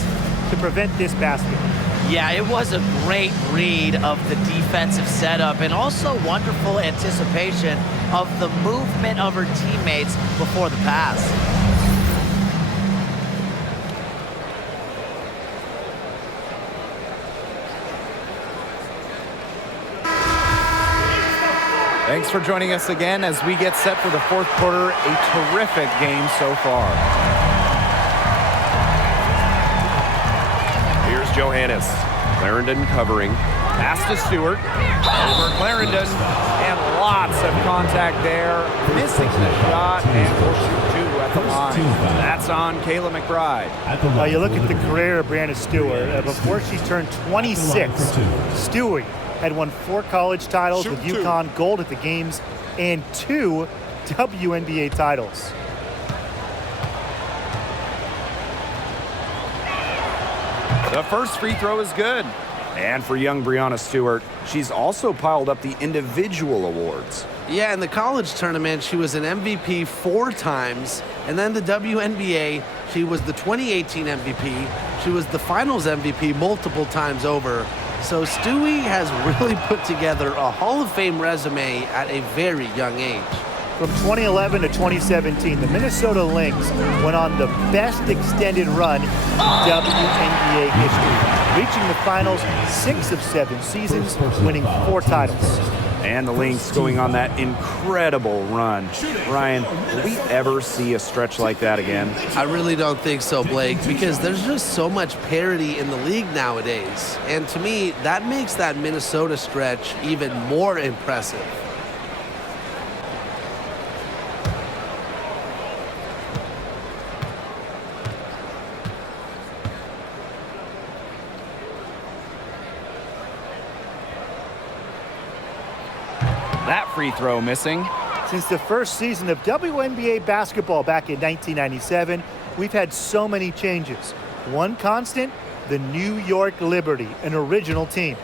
to prevent this basket. Yeah, it was a great read of the defensive setup and also wonderful anticipation of the movement of her teammates before the pass. Thanks for joining us again as we get set for the fourth quarter. A terrific game so far. Here's Johannes. Clarendon covering. Pass to Stewart. Over Clarendon. And lots of contact there. Missing the shot. And we'll shoot two at the line. That's on Kayla McBride. You look at the career of Brianna Stewart. Before she turned 26, Stewart had won 4 college titles with UConn, gold at the games, and 2 WNBA titles. The first free throw is good. And for young Brianna Stewart, she's also piled up the individual awards. Yeah, in the college tournament, she was an MVP 4 times. And then the WNBA, she was the 2018 MVP. She was the finals MVP multiple times over. So Stewie has really put together a Hall of Fame resume at a very young age. From 2011 to 2017, the Minnesota Lynx went on the best extended run in WNBA history, reaching the finals 6 of 7 seasons, winning 4 titles. And the Lynx going on that incredible run. Ryan, will we ever see a stretch like that again? I really don't think so, Blake, because there's just so much parity in the league nowadays. And to me, that makes that Minnesota stretch even more impressive. That free throw missing. Since the first season of WNBA basketball back in 1997, we've had so many changes. One constant, the New York Liberty, an original team.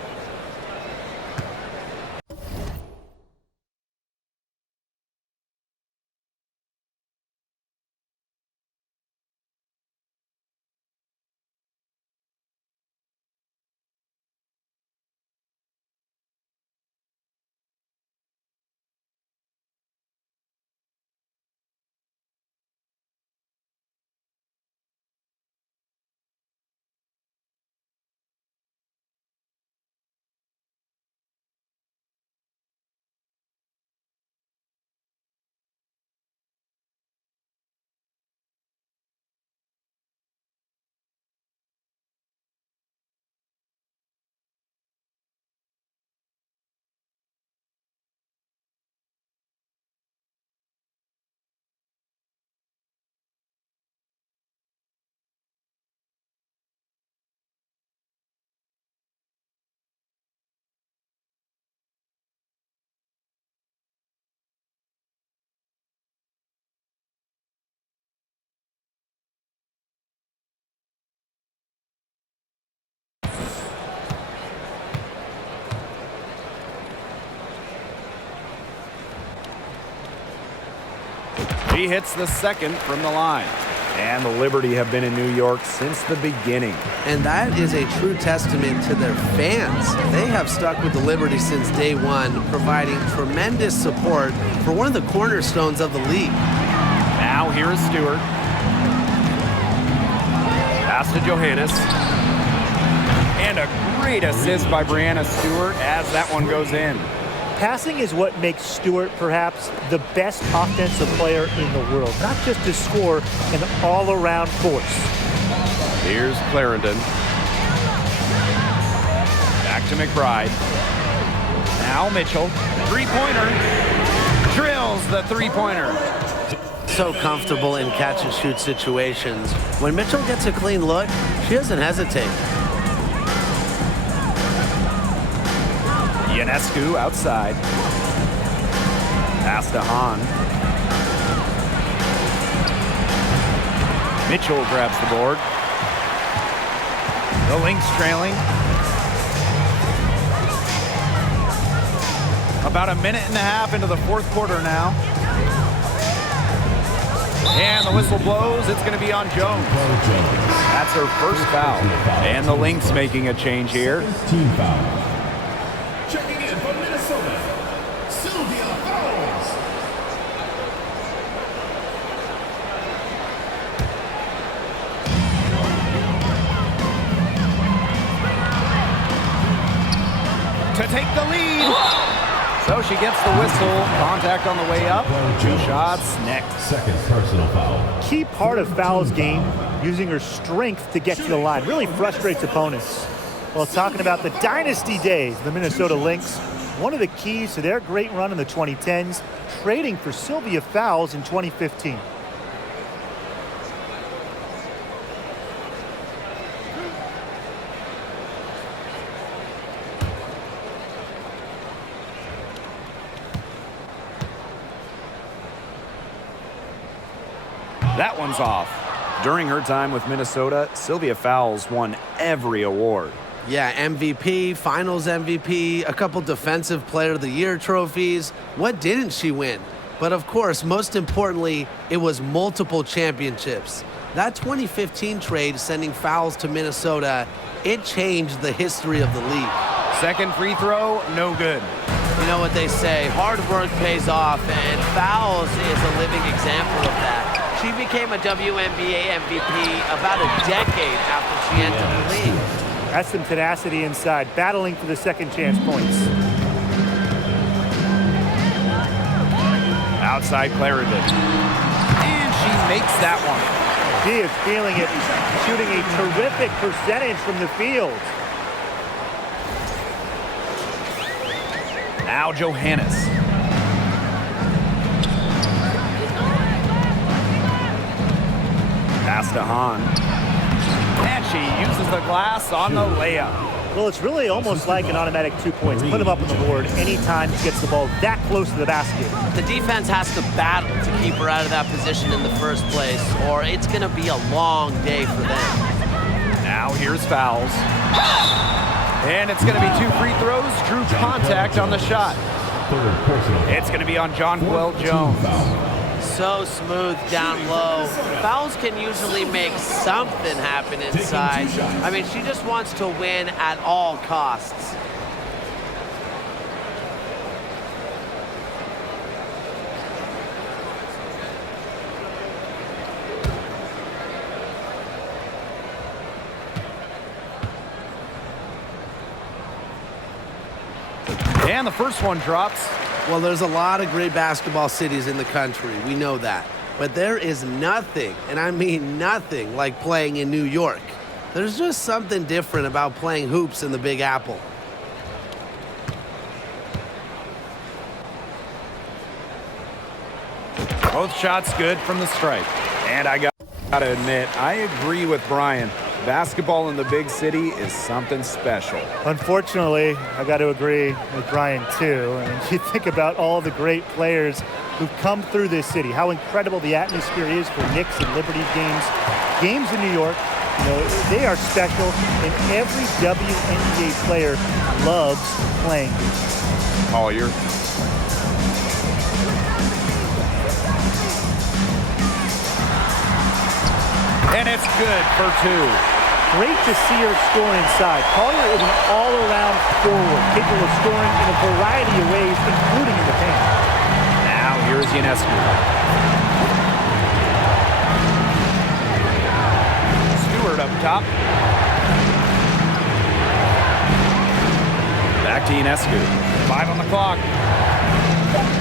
He hits the second from the line. And the Liberty have been in New York since the beginning. And that is a true testament to their fans. They have stuck with the Liberty since day one, providing tremendous support for one of the cornerstones of the league. Now here is Stewart. Pass to Johannes. And a great assist by Brianna Stewart as that one goes in. Passing is what makes Stewart perhaps the best offensive player in the world, not just to score, an all-around force. Here's Clarendon. Back to McBride. Now Mitchell. Three-pointer. Drills the three-pointer. So comfortable in catch-and-shoot situations. When Mitchell gets a clean look, she doesn't hesitate. Ionescu outside. Pass to Hahn. Mitchell grabs the board. The Lynx trailing. About a minute and a half into the fourth quarter now. And the whistle blows. It's going to be on Jones. That's her first foul. And the Lynx making a change here. Team foul. Checking in from Minnesota, Sylvia Fowles. To take the lead. So she gets the whistle. Contact on the way up. 2 shots next. Second personal foul. Key part of Fowles' game, using her strength to get to the line. Really frustrates opponents. Well, talking about the dynasty days, the Minnesota Lynx, one of the keys to their great run in the 2010s, trading for Sylvia Fowles in 2015. That one's off. During her time with Minnesota, Sylvia Fowles won every award. Yeah, MVP, Finals MVP, a couple Defensive Player of the Year trophies. What didn't she win? But of course, most importantly, it was multiple championships. That 2015 trade sending Fowles to Minnesota, it changed the history of the league. Second free throw, no good. You know what they say, hard work pays off, and Fowles is a living example of that. She became a WNBA MVP about a decade after she entered the league. That's some tenacity inside, battling for the second chance points. Outside Clarendon. And she makes that one. She is feeling it, shooting a terrific percentage from the field. Now Johannes. Pass to Hahn. And she uses the glass on the layup. Well, it's really almost like an automatic 2 points. Put them up on the board anytime she gets the ball that close to the basket. The defense has to battle to keep her out of that position in the first place, or it's going to be a long day for them. Now here's Fowles. And it's going to be 2 free throws. Drew contact on the shot. It's going to be on Jonquel Jones. So smooth down low. Fowles can usually make something happen inside. I mean, she just wants to win at all costs. And the first one drops. Well, there's a lot of great basketball cities in the country. We know that. But there is nothing, and I mean nothing, like playing in New York. There's just something different about playing hoops in the Big Apple. Both shots good from the stripe. And I gotta admit, I agree with Brian. Basketball in the big city is something special. Unfortunately, I got to agree with Brian too. And you think about all the great players who've come through this city, how incredible the atmosphere is for Knicks and Liberty games. Games in New York, you know, they are special, and every WNBA player loves playing. Collier. And it's good for 2. Great to see her score inside. Collier is an all-around forward, capable of scoring in a variety of ways, including in the paint. Now here's Ionescu. Stewart up top. Back to Ionescu. 5 on the clock.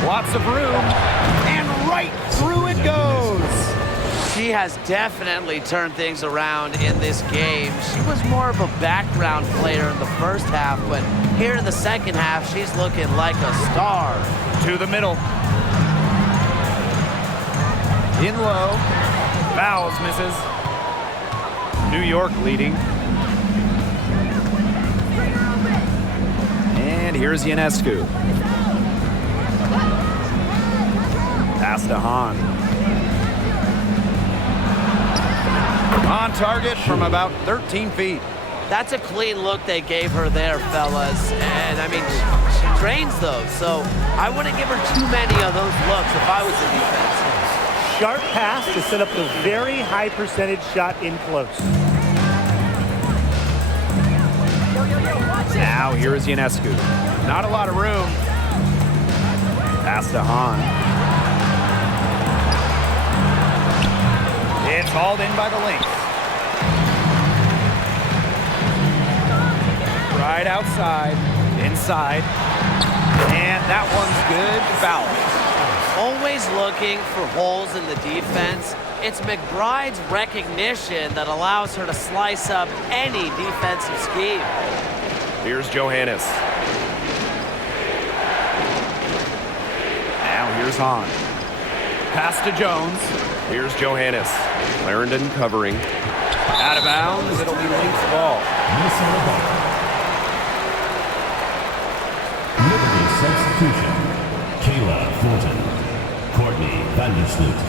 Lots of room. And right through it goes. She has definitely turned things around in this game. She was more of a background player in the first half, but here in the second half, she's looking like a star. To the middle. In low. Fowles misses. New York leading. And here's Ionescu. Pass to Hahn. On target from about 13 feet. That's a clean look they gave her there, fellas. And I mean, she trains those, so I wouldn't give her too many of those looks if I was the defense. sharp pass to set up the very high percentage shot in close. Now here is Ionescu. Not a lot of room. Pass to Hahn. It's hauled in by the Lynx. Right outside, inside, and that one's good. Foul. Always looking for holes in the defense. It's McBride's recognition that allows her to slice up any defensive scheme. Here's Johannes. Now here's Hahn. Pass to Jones. Here's Johannes. Clarendon covering. Out of bounds. It'll be Lynx ball. Liberty substitution. Kayla Fulton. Courtney Vandersloot.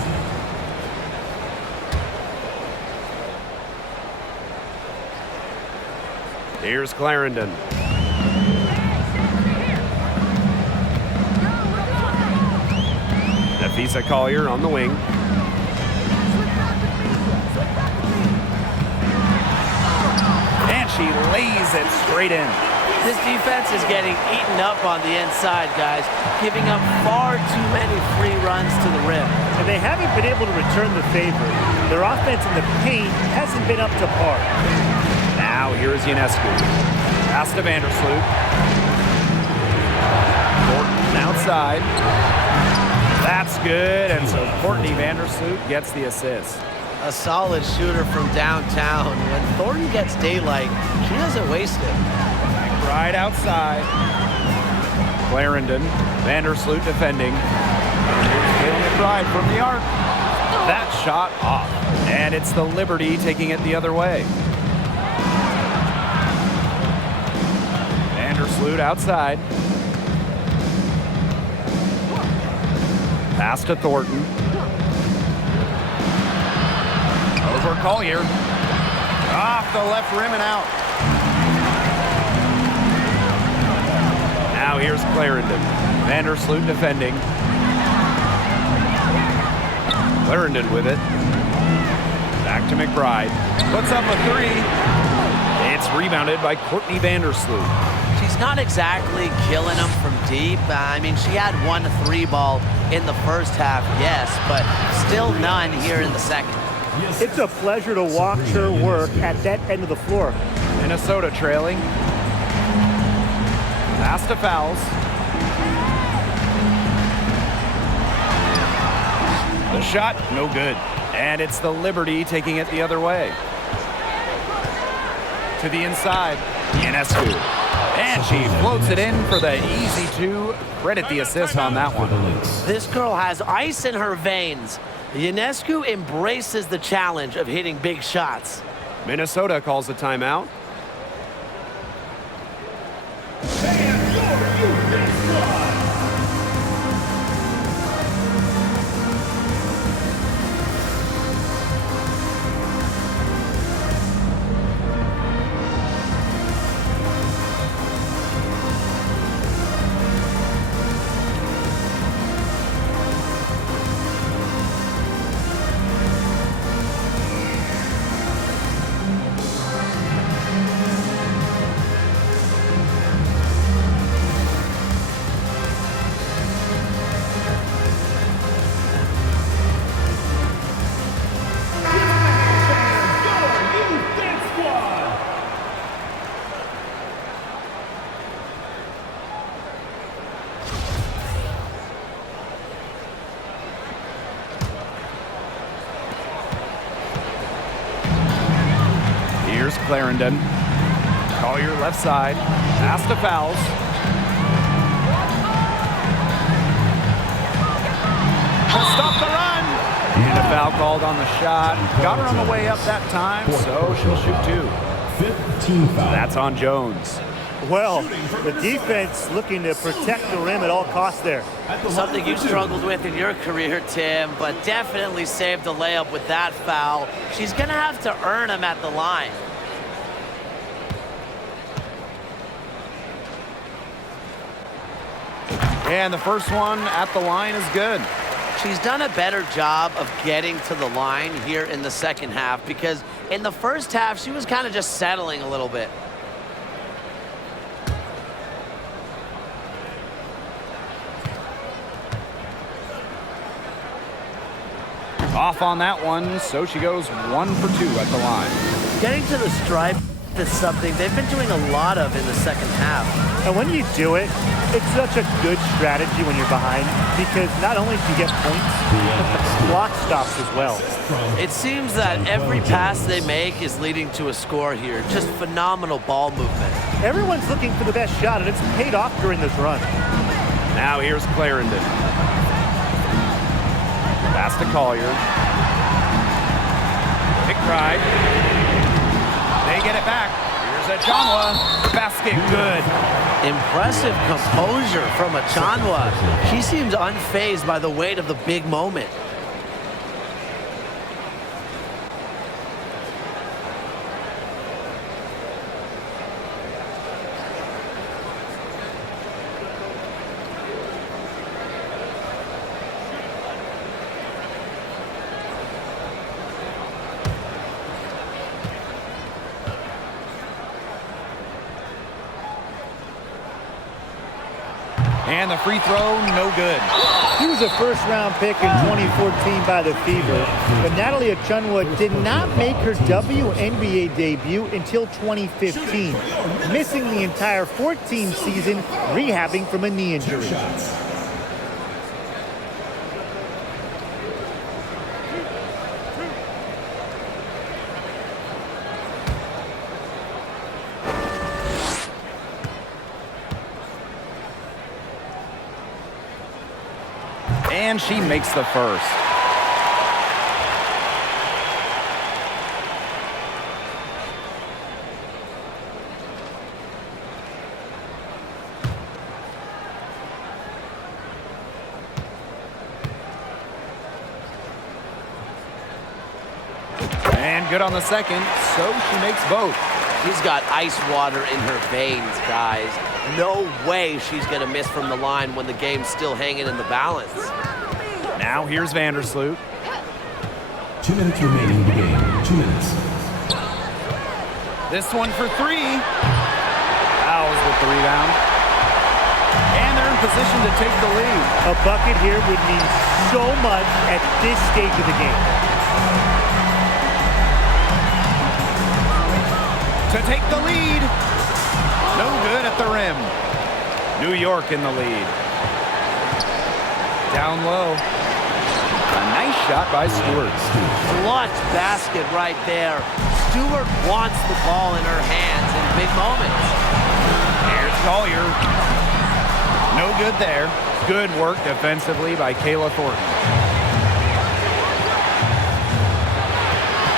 Here's Clarendon. Nafisa Collier on the wing. And she lays it straight in. This defense is getting eaten up on the inside, guys, giving up far too many free runs to the rim. And they haven't been able to return the favor. Their offense in the paint hasn't been up to par. Now here's Ionescu. Pass to Vandersloot. Thornton outside. That's good, and so Courtney Vandersloot gets the assist. A solid shooter from downtown. When Thornton gets daylight, she doesn't waste it. Right outside. Clarendon. Vandersloot defending. Here's Kayla McBride from the arc. That shot off. And it's the Liberty taking it the other way. Vandersloot outside. Pass to Thornton. Over Collier. Off the left rim and out. Now here's Clarendon. Vandersloot defending. Clarendon with it. Back to McBride. Puts up a three. It's rebounded by Courtney Vandersloot. She's not exactly killing them from deep. I mean, she had 1 3 ball in the first half, yes, but still none here in the second. It's a pleasure to watch her work at that end of the floor. Minnesota trailing. Pass to Fowles. The shot, no good. And it's the Liberty taking it the other way. To the inside, Ionescu. And she floats it in for the easy two. Credit the assist on that one. This girl has ice in her veins. Ionescu embraces the challenge of hitting big shots. Minnesota calls a timeout. And your youth squad. Here's Clarendon. Collier left side. Pass to Fowles. To stop the run. And a foul called on the shot. Got her on the way up that time, so she'll shoot two. 15 foul. That's on Jones. Well, the defense looking to protect the rim at all costs there. Something you struggled with in your career, Tim, but definitely saved the layup with that foul. She's going to have to earn them at the line. And the first one at the line is good. She's done a better job of getting to the line here in the second half because in the first half, she was kind of just settling a little bit. Off on that one, so she goes 1 for 2 at the line. Getting to the stripe is something they've been doing a lot of in the second half. And when you do it, it's such a good strategy when you're behind because not only do you get points, but the clock stops as well. It seems that every pass they make is leading to a score here. Just phenomenal ball movement. Everyone's looking for the best shot, and it's paid off during this run. Now here's Clarendon. Pass to Collier. Pick right. They get it back. Here's Achanwa. Basket good. Impressive composure from Achanwa. She seems unfazed by the weight of the big moment. And the free throw, no good. He was a first-round pick in 2014 by the Fever, but Natalie Achanwa did not make her WNBA debut until 2015, missing the entire 14 season, rehabbing from a knee injury. And she makes the first. And good on the second, so she makes both. She's got ice water in her veins, guys. No way she's going to miss from the line when the game's still hanging in the balance. Now here's Vandersloot. 2 minutes remaining in the game. 2 minutes. This one for 3. Fouls with the rebound. And they're in position to take the lead. A bucket here would mean so much at this stage of the game. To take the lead. No good at the rim. New York in the lead. Down low. A nice shot by Stewart. Clutch basket right there. Stewart wants the ball in her hands in big moments. Here's Collier. No good there. Good work defensively by Kayla Thornton.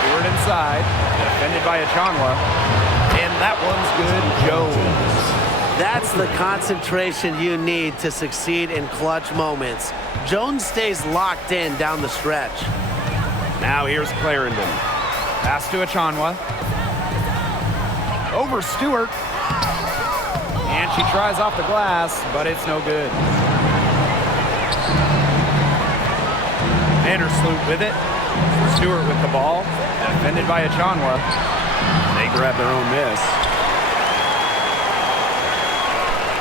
Stewart inside. Defended by Achanwa. And that one's good. Jones. That's the concentration you need to succeed in clutch moments. Jones stays locked in down the stretch. Now here's Clarendon. Pass to Achanwa. Over Stewart. And she tries off the glass, but it's no good. Vandersloot with it. Stewart with the ball. Defended by Achanwa. They grab their own miss.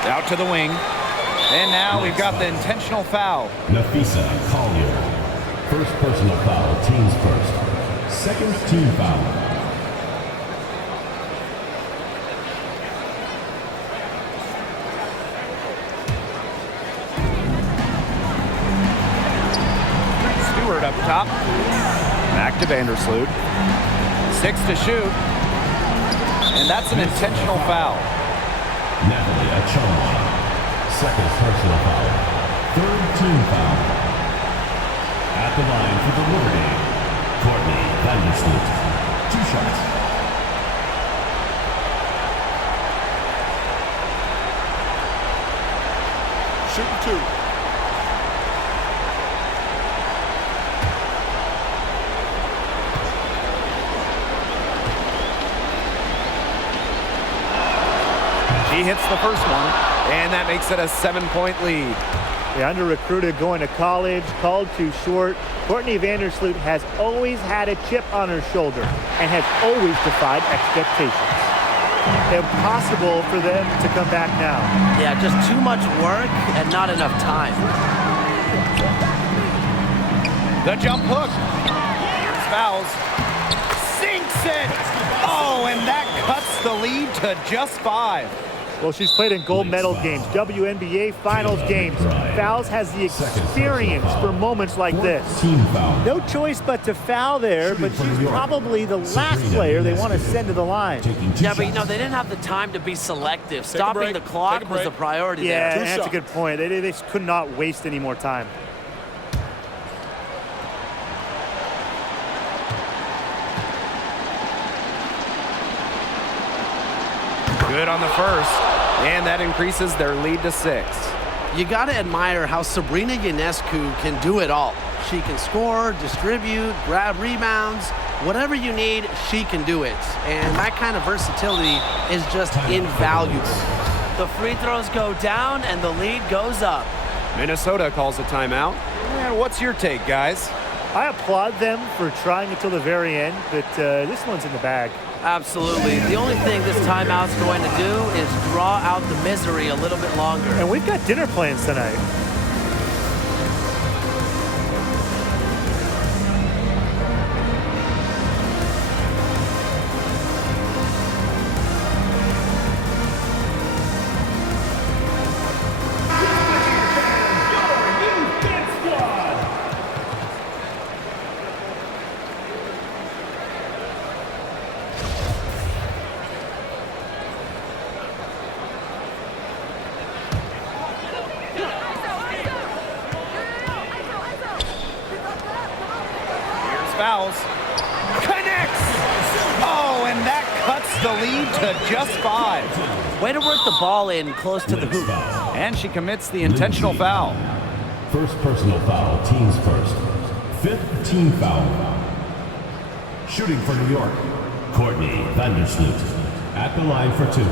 Out to the wing. And now we've got the intentional foul. Nafisa Collier. First personal foul, team's first. Second team foul. Stewart up top. Back to Vandersloot. 6 to shoot. And that's an intentional foul. Natalie Achanwa. Second personal foul. Third team foul. At the line for the Liberty, Courtney Vandersloot. 2 shots. Shooting 2. She hits the first one, and that makes it a 7-point lead. The under-recruited going to college, called too short. Courtney Vandersloot has always had a chip on her shoulder and has always defied expectations. Impossible for them to come back now. Yeah, just too much work and not enough time. The jump hook. Here's Fowles. Sinks it. Oh, and that cuts the lead to just 5. Well, she's played in gold medal games, WNBA finals games. Fowles has the experience for moments like this. No choice but to foul there, but she's probably the last player they want to send to the line. Yeah, but you know, they didn't have the time to be selective. Stopping the clock was the priority there. Yeah, that's a good point. They could not waste any more time. Good on the first, and that increases their lead to 6. You got to admire how Sabrina Ionescu can do it all. She can score, distribute, grab rebounds. Whatever you need, she can do it. And that kind of versatility is just invaluable. The free throws go down and the lead goes up. Minnesota calls a timeout. And what's your take, guys? I applaud them for trying until the very end, but this one's in the bag. Absolutely. The only thing this timeout's going to do is draw out the misery a little bit longer. And we've got dinner plans tonight. Fouls. Connects! Oh, and that cuts the lead to just 5. Way to work the ball in close to the hoop. And she commits the intentional foul. First personal foul, teams first. 5th team foul. Shooting for New York, Courtney Vandersloot. At the line for 2.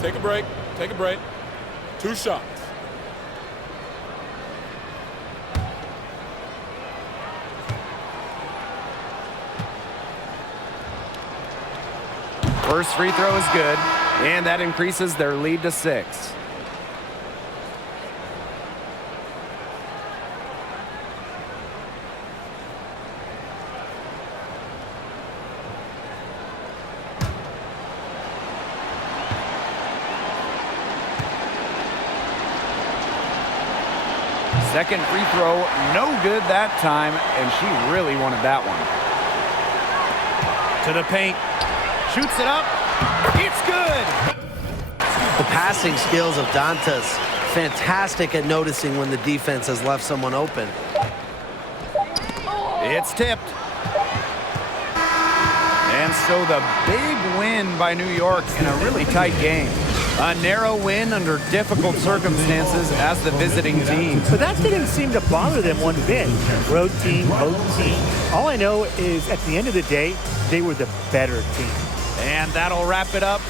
Take a break. Take a break. 2 shots. First free throw is good, and that increases their lead to 6. Second free throw, no good that time, and she really wanted that one. To the paint. Shoots it up. It's good. The passing skills of Dantas, fantastic at noticing when the defense has left someone open. It's tipped. And so the big win by New York in a really tight game. A narrow win under difficult circumstances as the visiting team. But that didn't seem to bother them one bit. Road team, home team. All I know is at the end of the day, they were the better team. And that'll wrap it up